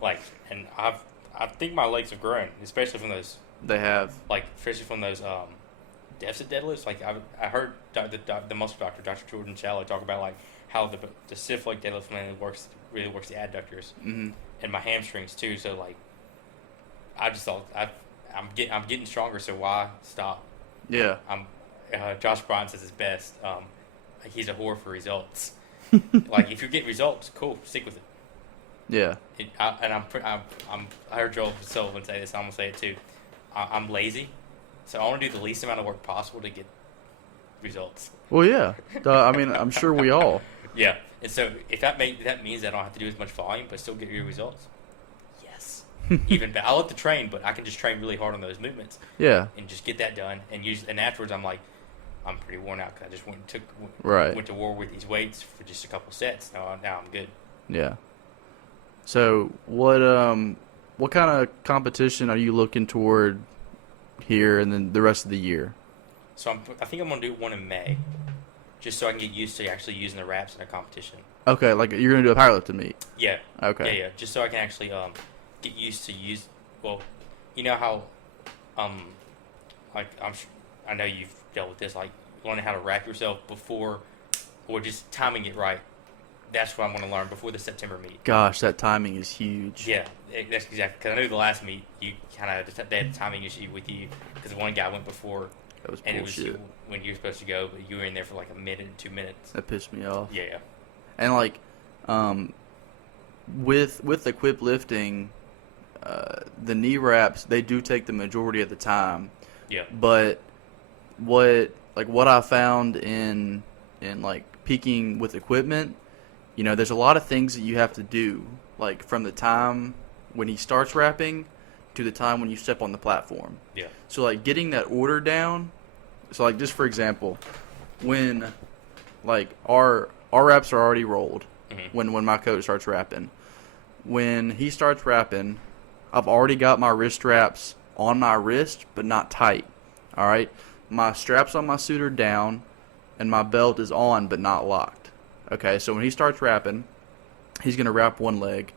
Like, and I think my legs have grown, especially from those, They have. like, especially from those deficit deadlifts. Like, I heard the muscle doctor, Dr. Jordan Shallow, talk about, like, how the stiff leg deadlift really works the adductors and my hamstrings too. So like, I just thought I'm getting stronger. So why stop? Yeah. Josh Bryan says it's best. He's a whore for results. Like if you get results, cool, stick with it. Yeah. I heard Joel Sullivan say this. I'm gonna say it too. I'm lazy, so I want to do the least amount of work possible to get results. Well, yeah. I mean, I'm sure we all. Yeah, and so if that means I don't have to do as much volume but still get your results, yes. Even better. I love to train, but I can just train really hard on those movements. Yeah. And just get that done, and afterwards I'm like, I'm pretty worn out because I just went to war with these weights for just a couple sets. Now I'm good. Yeah. So what kind of competition are you looking toward here and then the rest of the year? So I think I'm gonna do one in May. Just so I can get used to actually using the wraps in a competition. Okay, like you're gonna do a powerlifting meet. Yeah. Okay. Yeah. Just so I can actually get used to use. Well, you know how like I know you've dealt with this, like learning how to wrap yourself before, or just timing it right. That's what I'm going to learn before the September meet. Gosh, that timing is huge. Yeah, that's exactly. Because I know the last meet you kind of they had a timing issue with you because one guy went before. That was and bullshit. It was when you were supposed to go, but you were in there for like a minute and 2 minutes. That pissed me off. Yeah. And like, with equip lifting, the knee wraps they do take the majority of the time. Yeah. But what I found in like peaking with equipment, you know, there's a lot of things that you have to do, like from the time when he starts wrapping to the time when you step on the platform. Yeah. So like getting that order down. So like just for example, when like our wraps are already rolled, when my coach starts wrapping. When he starts wrapping, I've already got my wrist wraps on my wrist, but not tight. All right, my straps on my suit are down, and my belt is on, but not locked. Okay, so when he starts wrapping, he's gonna wrap one leg.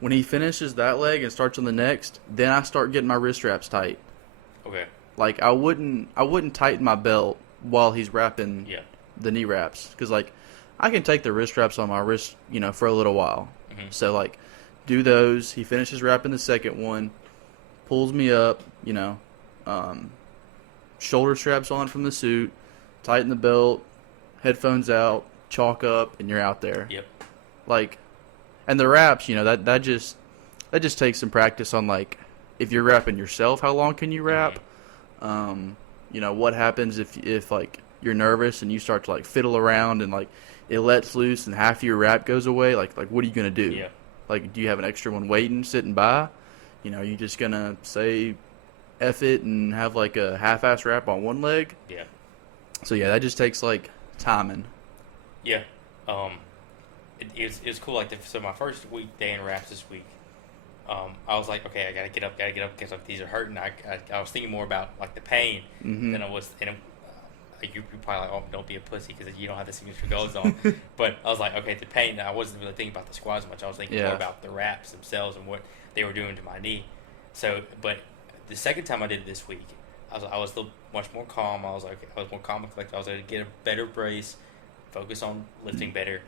When he finishes that leg and starts on the next, then I start getting my wrist wraps tight. Okay. Like I wouldn't tighten my belt while he's wrapping the knee wraps, because like I can take the wrist wraps on my wrist, you know, for a little while. So like do those. He finishes wrapping the second one, pulls me up, you know, shoulder straps on from the suit, tighten the belt, headphones out, chalk up, and you're out there. Yep. Like, and the wraps, you know, that just takes some practice on like if you're wrapping yourself, how long can you wrap? You know, what happens if like you're nervous and you start to like fiddle around and like it lets loose and half of your wrap goes away, like what are you gonna do? Yeah. Like, do you have an extra one waiting, sitting by? You know, you just gonna say F it and have like a half-ass wrap on one leg? Yeah. So yeah, that just takes like timing. Yeah. It was cool. Like so my first day in wraps this week, I was like, okay, I gotta get up because like these are hurting. I was thinking more about like the pain than I was. And you probably like, oh, don't be a pussy because you don't have the signature goals on. But I was like, okay, the pain. I wasn't really thinking about the squats much. I was thinking more about the wraps themselves and what they were doing to my knee. So, but the second time I did it this week, I was much more calm. I was more calm and collected. I was able to get a better brace, focus on lifting better,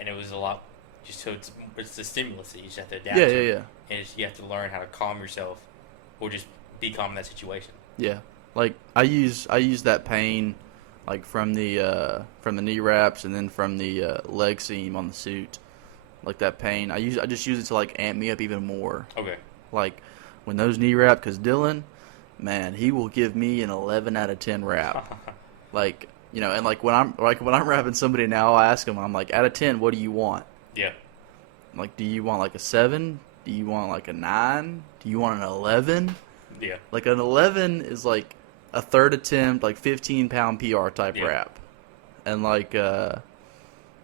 and it was a lot. Just so it's the stimulus that you just have to adapt to. Yeah. And you have to learn how to calm yourself, or just be calm in that situation. Yeah. Like I use that pain, like from the knee wraps and then from the leg seam on the suit, like that pain. I just use it to like amp me up even more. Okay. Like when those knee wraps, because Dylan, man, he will give me an 11 out of 10 wrap. Like you know, and like when I'm wrapping somebody now, I ask them, I'm like, out of 10, what do you want? Yeah. Like, do you want like a 7? Do you want like a 9? Do you want an 11? Yeah. Like an 11 is like a third attempt, like 15-pound PR type wrap. And like, so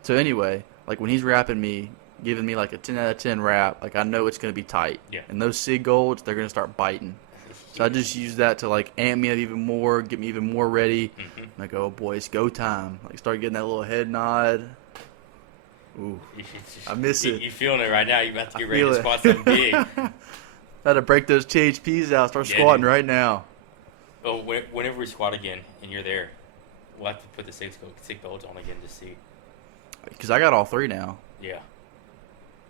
anyway, like when he's wrapping me, giving me like a 10 out of 10 wrap, like I know it's going to be tight. Yeah. And those SIG golds, they're going to start biting. So I just use that to like amp me up even more, get me even more ready. Mm-hmm. And I go, oh boy, it's go time. Like start getting that little head nod. Ooh, I miss it. You feeling it right now? You about to get ready to squat something big. Had to break those THPs out. Start squatting right now. Oh, whenever we squat again and you're there, we'll have to put the SIG golds on again to see. Because I got all 3 now. Yeah.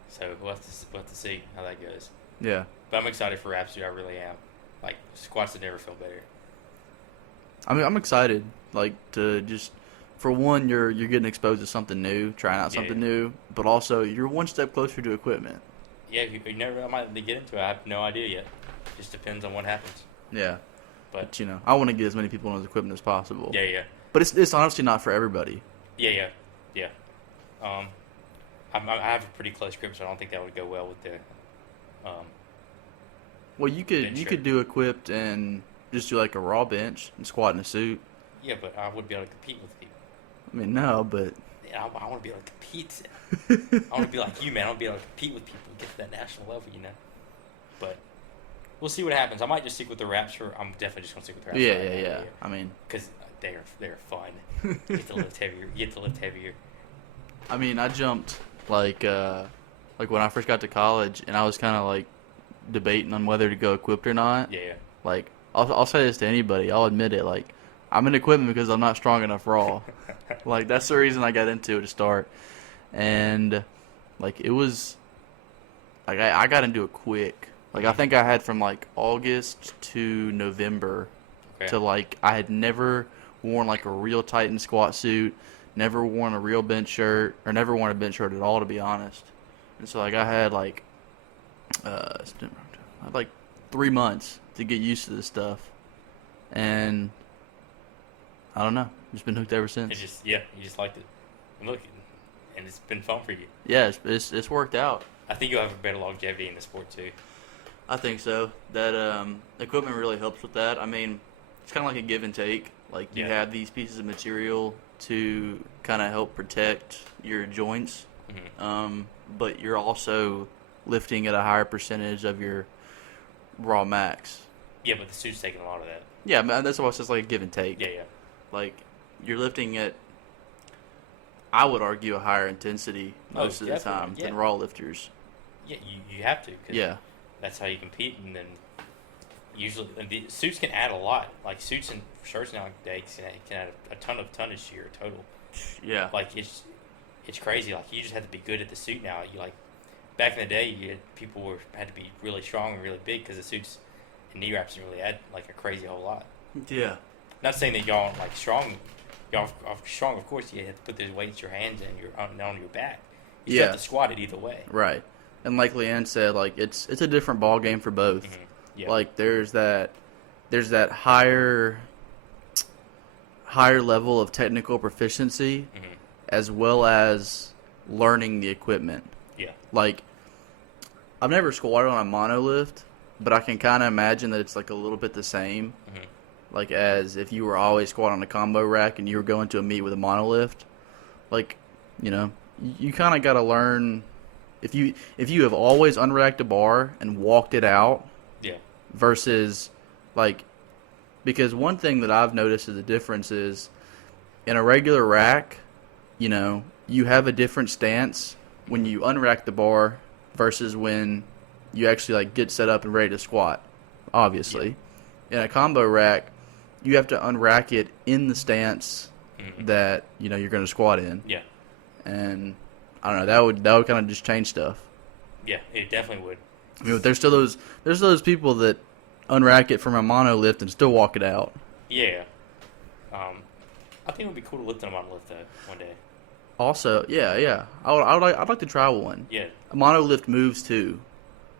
So we'll have to see how that goes. Yeah. But I'm excited for reps, dude. I really am. Like squats would never feel better. I mean, I'm excited. Like to just, for one, you're getting exposed to something new, trying out something new, but also you're one step closer to equipment. Yeah, you never might get into it. I have no idea yet. Just depends on what happens. Yeah. But you know, I want to get as many people on his equipment as possible. Yeah. But it's honestly not for everybody. Yeah. I have a pretty close grip, so I don't think that would go well with the. Well, you could do equipped and just do like a raw bench and squat in a suit. Yeah, but I wouldn't be able to compete with people. I mean, no, but. Yeah, I want to be able to compete. I want to be like you, man. I want to be able to compete with people and get to that national level, you know. But we'll see what happens. I might just stick with the wraps. I'm definitely just going to stick with the wraps. Yeah. I mean, because they're fun. You get to lift heavier. I mean, I jumped like when I first got to college, and I was kind of like debating on whether to go equipped or not. Yeah. Like I'll say this to anybody. I'll admit it. Like I'm in equipment because I'm not strong enough raw. Like that's the reason I got into it to start. And like it was like I got into it quick. Like I think I had from like August to November to like I had never worn like a real Titan squat suit, never worn a real bench shirt, or never worn a bench shirt at all, to be honest. And so like I had like 3 months to get used to this stuff, and I don't know, just been hooked ever since. You just liked it. And look, and it's been fun for you. Yeah, it's worked out. I think you'll have a better longevity in the sport too. I think so. That equipment really helps with that. I mean, it's kind of like a give and take. Like you have these pieces of material to kind of help protect your joints, but you're also lifting at a higher percentage of your raw max. Yeah, but the suit's taking a lot of that. Yeah, man, that's why it's just like a give and take. Yeah. Like you're lifting at, I would argue, a higher intensity most of the time than raw lifters. Yeah, you have to. Cause that's how you compete, and then usually the suits can add a lot. Like suits and shirts nowadays can add a ton of tonnage to your total. Yeah. Like it's crazy. Like you just have to be good at the suit now. You like back in the day, people had to be really strong and really big because the suits and knee wraps didn't really add like a crazy whole lot. Yeah. Not saying that y'all aren't like strong. Y'all are strong, of course. You have to put those weights, your hands, and on your back. You still have to squat it either way. Right. And like Leanne said, like it's a different ball game for both. Mm-hmm. Yeah. Like there's that higher level of technical proficiency, as well as learning the equipment. Yeah. Like I've never squatted on a monolift, but I can kind of imagine that it's like a little bit the same. Like as if you were always squatting on a combo rack and you were going to a meet with a monolift. Like, you know, you kind of got to learn if you have always unracked a bar and walked it out. Yeah. Versus like, because one thing that I've noticed is the difference is in a regular rack, you know, you have a different stance when you unrack the bar versus when you actually like get set up and ready to squat. Obviously, in a combo rack, you have to unrack it in the stance that you know you're going to squat in. Yeah. And I don't know, that would kind of just change stuff. Yeah, it definitely would. I mean, there's still those people that unrack it from a monolift and still walk it out. Yeah. I think it would be cool to lift on a monolift though one day. Also, yeah, I'd like to try one. Yeah. A monolift moves too.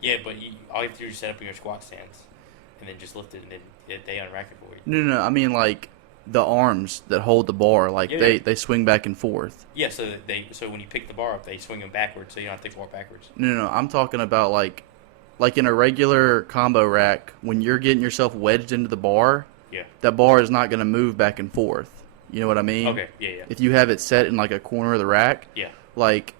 Yeah, but all you have to do is set up in your squat stance, and then just lift it, and then they unrack it for you. No. I mean, like the arms that hold the bar, like Yeah. they swing back and forth. Yeah, so when you pick the bar up, they swing them backwards, so you don't have to pick the bar backwards. No, I'm talking about like in a regular combo rack, when you're getting yourself wedged into the bar, Yeah. that bar is not going to move back and forth. You know what I mean? Okay. Yeah. If you have it set in like a corner of the rack, Yeah. like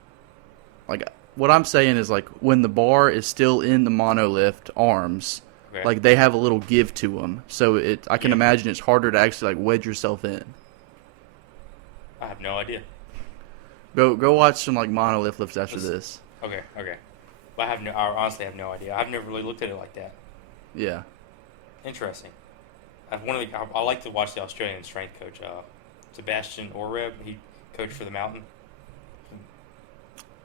what I'm saying is like when the bar is still in the monolift arms, Okay. like they have a little give to them. So I can Yeah. imagine it's harder to actually like wedge yourself in. I have no idea. Go watch some like monolift lifts after this. Okay. But I honestly have no idea. I've never really looked at it like that. Yeah. Interesting. I like to watch the Australian strength coach, Sebastian Oreb. He coached for the Mountain.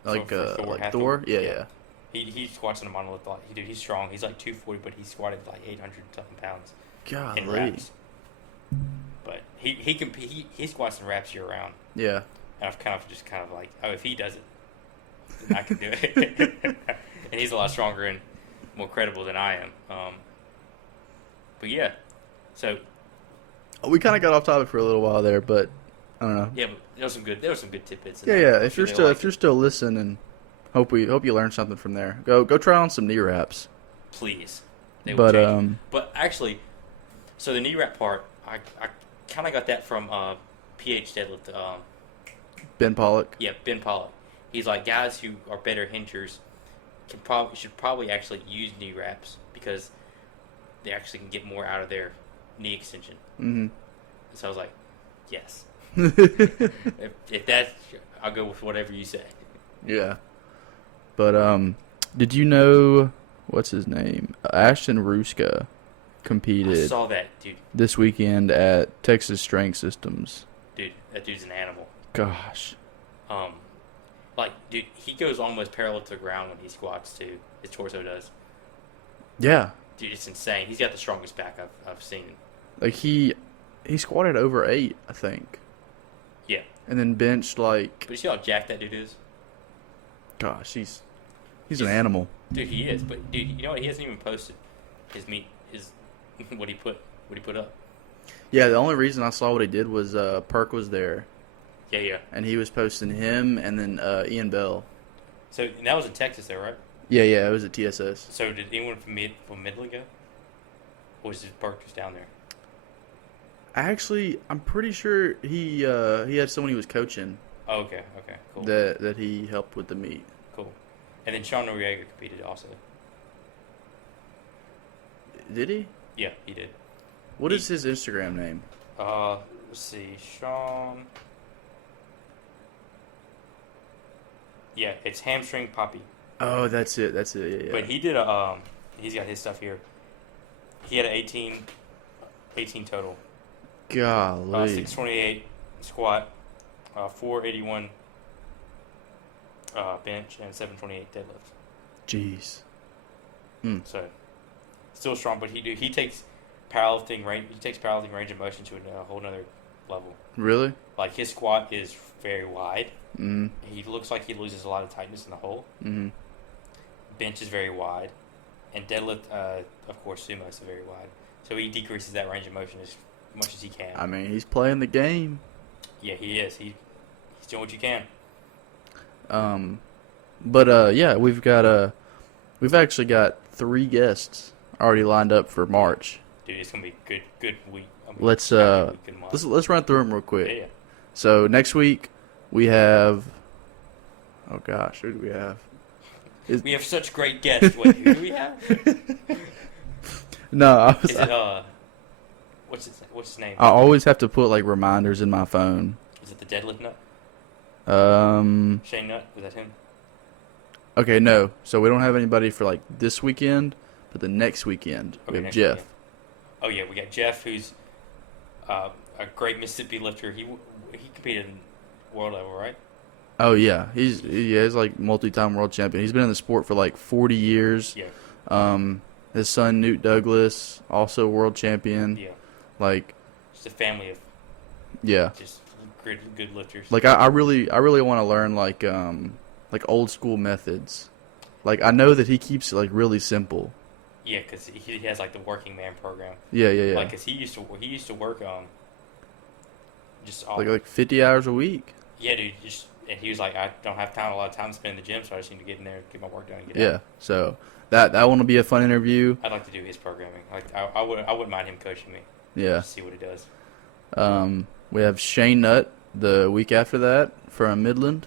Like For Thor? Yeah, Yeah. yeah. He squats in a monolith a lot. He's strong. He's like 240, but he squatted like 800 something pounds in Golly. reps. But he squats in reps year round. Yeah. And I've kind of like, oh, if he does it, then I can do it. And he's a lot stronger and more credible than I am. But yeah, so We kind of got off topic for a little while there, but I don't know. yeah, but there was some good tidbits. In Yeah, there. yeah. I'm If sure you're they'll still like if you're still listening, hope you learn something from there. Go try on some knee wraps. please. They will But change. But actually, so the knee wrap part, I kind of got that from PH Deadlift. Ben Pollock. Yeah, Ben Pollock. He's like, guys who are better hingers should probably actually use knee wraps because they actually can get more out of their knee extension. Mm-hmm. So I was like, yes. if that's, I'll go with whatever you say. Yeah. But did you know what's his name? Ashton Ruska I competed saw that, dude. this weekend at Texas Strength Systems. Dude, that dude's an animal. Gosh. Like, dude, he goes almost parallel to the ground when he squats too. His torso does. Yeah. Dude, it's insane. He's got the strongest back I've seen. Like he squatted over 8, I think. Yeah. And then benched like, But you see how jacked that dude is? gosh, he's an animal. Dude, he is. But dude, you know what? He hasn't even posted his what he put up. Yeah, the only reason I saw what he did was Perk was there, Yeah. and he was posting him and then Ian Bell. So that was in Texas, though, right? Yeah, it was at TSS. So did anyone from Midland go? Or was it Park just down there? I'm pretty sure he had someone he was coaching Oh, okay, cool. that he helped with the meet. Cool. And then Sean Noriega competed also. Did he? Yeah, he did. What is his Instagram name? Let's see, Sean. Yeah, it's Hamstring Poppy. Oh, that's it. Yeah. But he did he's got his stuff here. He had an 18 total. Golly. 628 squat, 481 bench, and 728 deadlift. Jeez. So still strong, but he takes powerlifting range. He takes powerlifting range of motion to a whole nother level. Really? Like his squat is very wide. Mm-hmm. He looks like he loses a lot of tightness in the hole. Mm-hmm. Bench is very wide, and deadlift, of course, sumo is very wide. So he decreases that range of motion as much as he can. I mean, he's playing the game. Yeah, he is. He's doing what you can. But yeah, we've actually got 3 guests already lined up for March. Dude, it's gonna be good week. I mean, Let's good week and month. let's run through them real quick. Yeah. So next week we have. Oh gosh, who do we have? We have such great guests. Wait, who do we have? No, Is it what's his name? I always have to put like reminders in my phone. Is it the deadlift nut? Shane Nut? Was that him? Okay, no. So we don't have anybody for like this weekend, but the next weekend we have next Jeff. weekend. Oh yeah, we got Jeff, who's a great Mississippi lifter. He competed in world level, right? Oh yeah, he's like multi-time world champion. He's been in the sport for like 40 years. Yeah. His son Newt Douglas, also world champion. Yeah. Like, Just a family of just good lifters. Like I really want to learn like old school methods. Like I know that he keeps it like really simple. Yeah, because he has like the working man program. Yeah. Like, cause he used to work just all, like 50 hours a week. yeah, dude. And he was like, I don't have a lot of time to spend in the gym, so I just need to get in there, get my work done, and get Yeah. out. So that one will be a fun interview. I'd like to do his programming. Like I wouldn't mind him coaching me. Yeah. Just see what he does. We have Shane Nutt the week after that from Midland.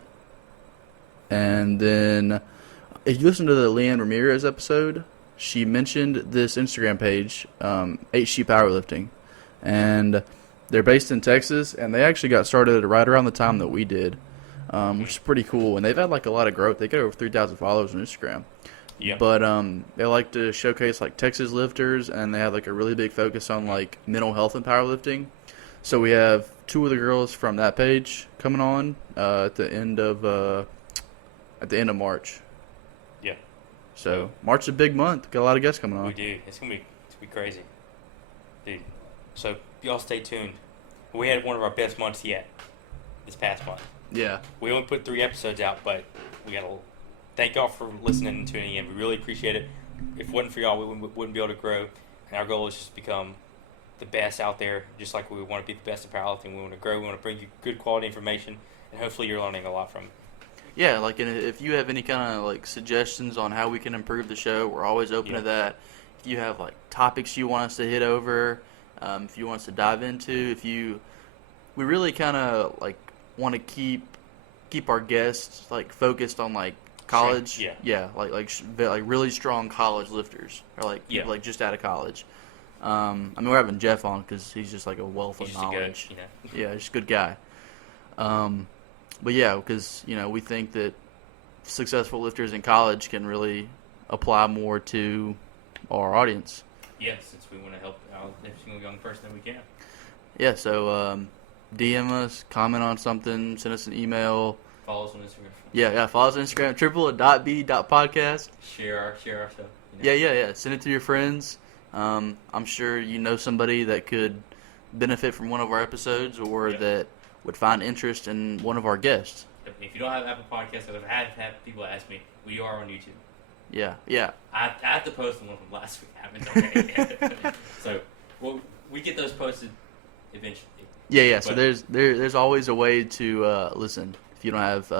And then if you listen to the Leanne Ramirez episode, she mentioned this Instagram page, HG Powerlifting. And they're based in Texas, and they actually got started right around the time that we did, which is pretty cool. And they've had like a lot of growth. They got over 3,000 followers on Instagram. Yeah. But they like to showcase like Texas lifters, and they have like a really big focus on like mental health and powerlifting. So we have 2 of the girls from that page coming on at the end of March. Yeah. So March is a big month. Got a lot of guests coming on. We do. It's gonna be crazy, dude. So y'all stay tuned. We had one of our best months yet this past month. Yeah. We only put 3 episodes out, but we got to thank y'all for listening and tuning in. We really appreciate it. If it wasn't for y'all, we wouldn't be able to grow. And our goal is just to become the best out there, just like we want to be the best at powerlifting. We want to grow. We want to bring you good quality information, and hopefully you're learning a lot from it. Yeah, like, and if you have any kind of like suggestions on how we can improve the show, we're always open to that. If you have like topics you want us to hit over, if you want us to dive into, we really kind of like want to keep our guests like focused on like college. Like really strong college lifters, or like people like just out of college. I mean, we're having Jeff on because he's just like a wealth of knowledge. Yeah, just a good guy. But yeah, because we think that successful lifters in college can really apply more to our audience. Yeah, since we want to help out every single young person that we can. Yeah, so DM us, comment on something, send us an email. Follow us on Instagram. Yeah, follow us on Instagram, triple.b.podcast. Share our stuff. Yeah. Send it to your friends. I'm sure you know somebody that could benefit from one of our episodes, or that would find interest in one of our guests. If you don't have Apple Podcasts, I've had people ask me, we are on YouTube. Yeah. I have to post the one from last week. I haven't done it. So we get those posted eventually. Yeah. So there's always a way to listen if you don't have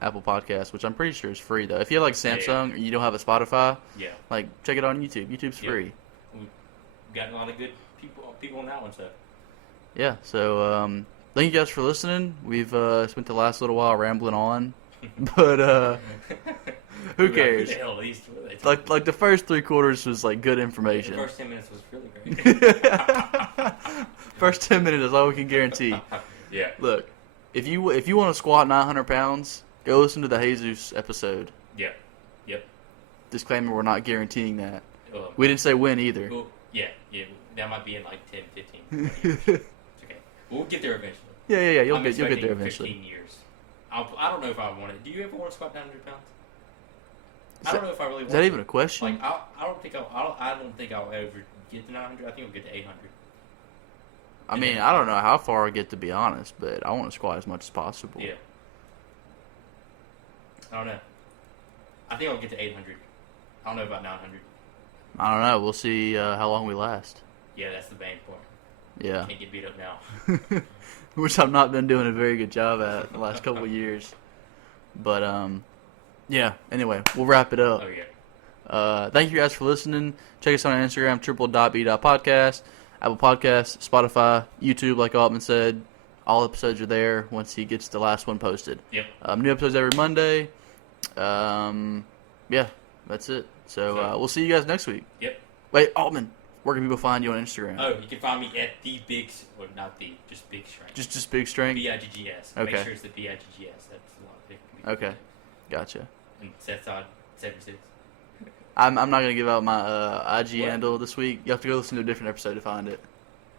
Apple Podcasts, which I'm pretty sure is free though. If you have like Samsung or you don't have a Spotify, like check it on YouTube. YouTube's free. We've got a lot of good people on that one, so. Yeah. So thank you guys for listening. We've spent the last little while rambling on, but who cares? Like the first 3 quarters was like good information. The first 10 minutes was really great. First 10 minutes is all we can guarantee. Yeah. Look, if you want to squat 900 pounds, go listen to the Jesus episode. Yeah. Yep. Disclaimer: we're not guaranteeing that. We didn't say when either. Well, yeah. That might be in like 10, 15 years. It's okay. We'll get there eventually. Yeah. You'll get there eventually. 15 years. I don't know if I want it. Do you ever want to squat 900 pounds? I don't know if I really want to. Is that even a question? Like, I don't think I'll ever get to 900. I think I'll get to 800. I mean, I don't know how far I get, to be honest, but I want to squat as much as possible. Yeah. I don't know. I think I'll get to 800. I don't know about 900. I don't know. We'll see how long we last. Yeah, that's the main point. Yeah. Can't get beat up now. Which I've not been doing a very good job at the last couple of years. But, yeah. Anyway, we'll wrap it up. Oh, yeah. Thank you guys for listening. Check us out on Instagram, triple.b.podcast, Apple Podcasts, Spotify, YouTube, like Altman said. All episodes are there once he gets the last one posted. Yep. New episodes every Monday. Yeah, that's it. So we'll see you guys next week. Yep. Wait, Altman, where can people find you on Instagram? Oh, you can find me at just Big Strength. Just Big Strength? BIGGS. Okay. Make sure it's the BIGGS. That's a lot. It can be Okay. Gotcha. And Seth's on 76. I'm not going to give out my IG handle this week. You have to go listen to a different episode to find it.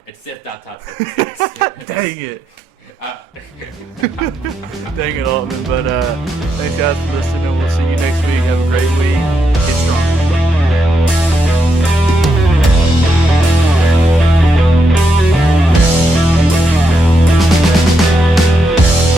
It's Seth.top76. Dang it. Dang it, Altman. But thanks, guys, for listening. We'll see you next week. Have a great week.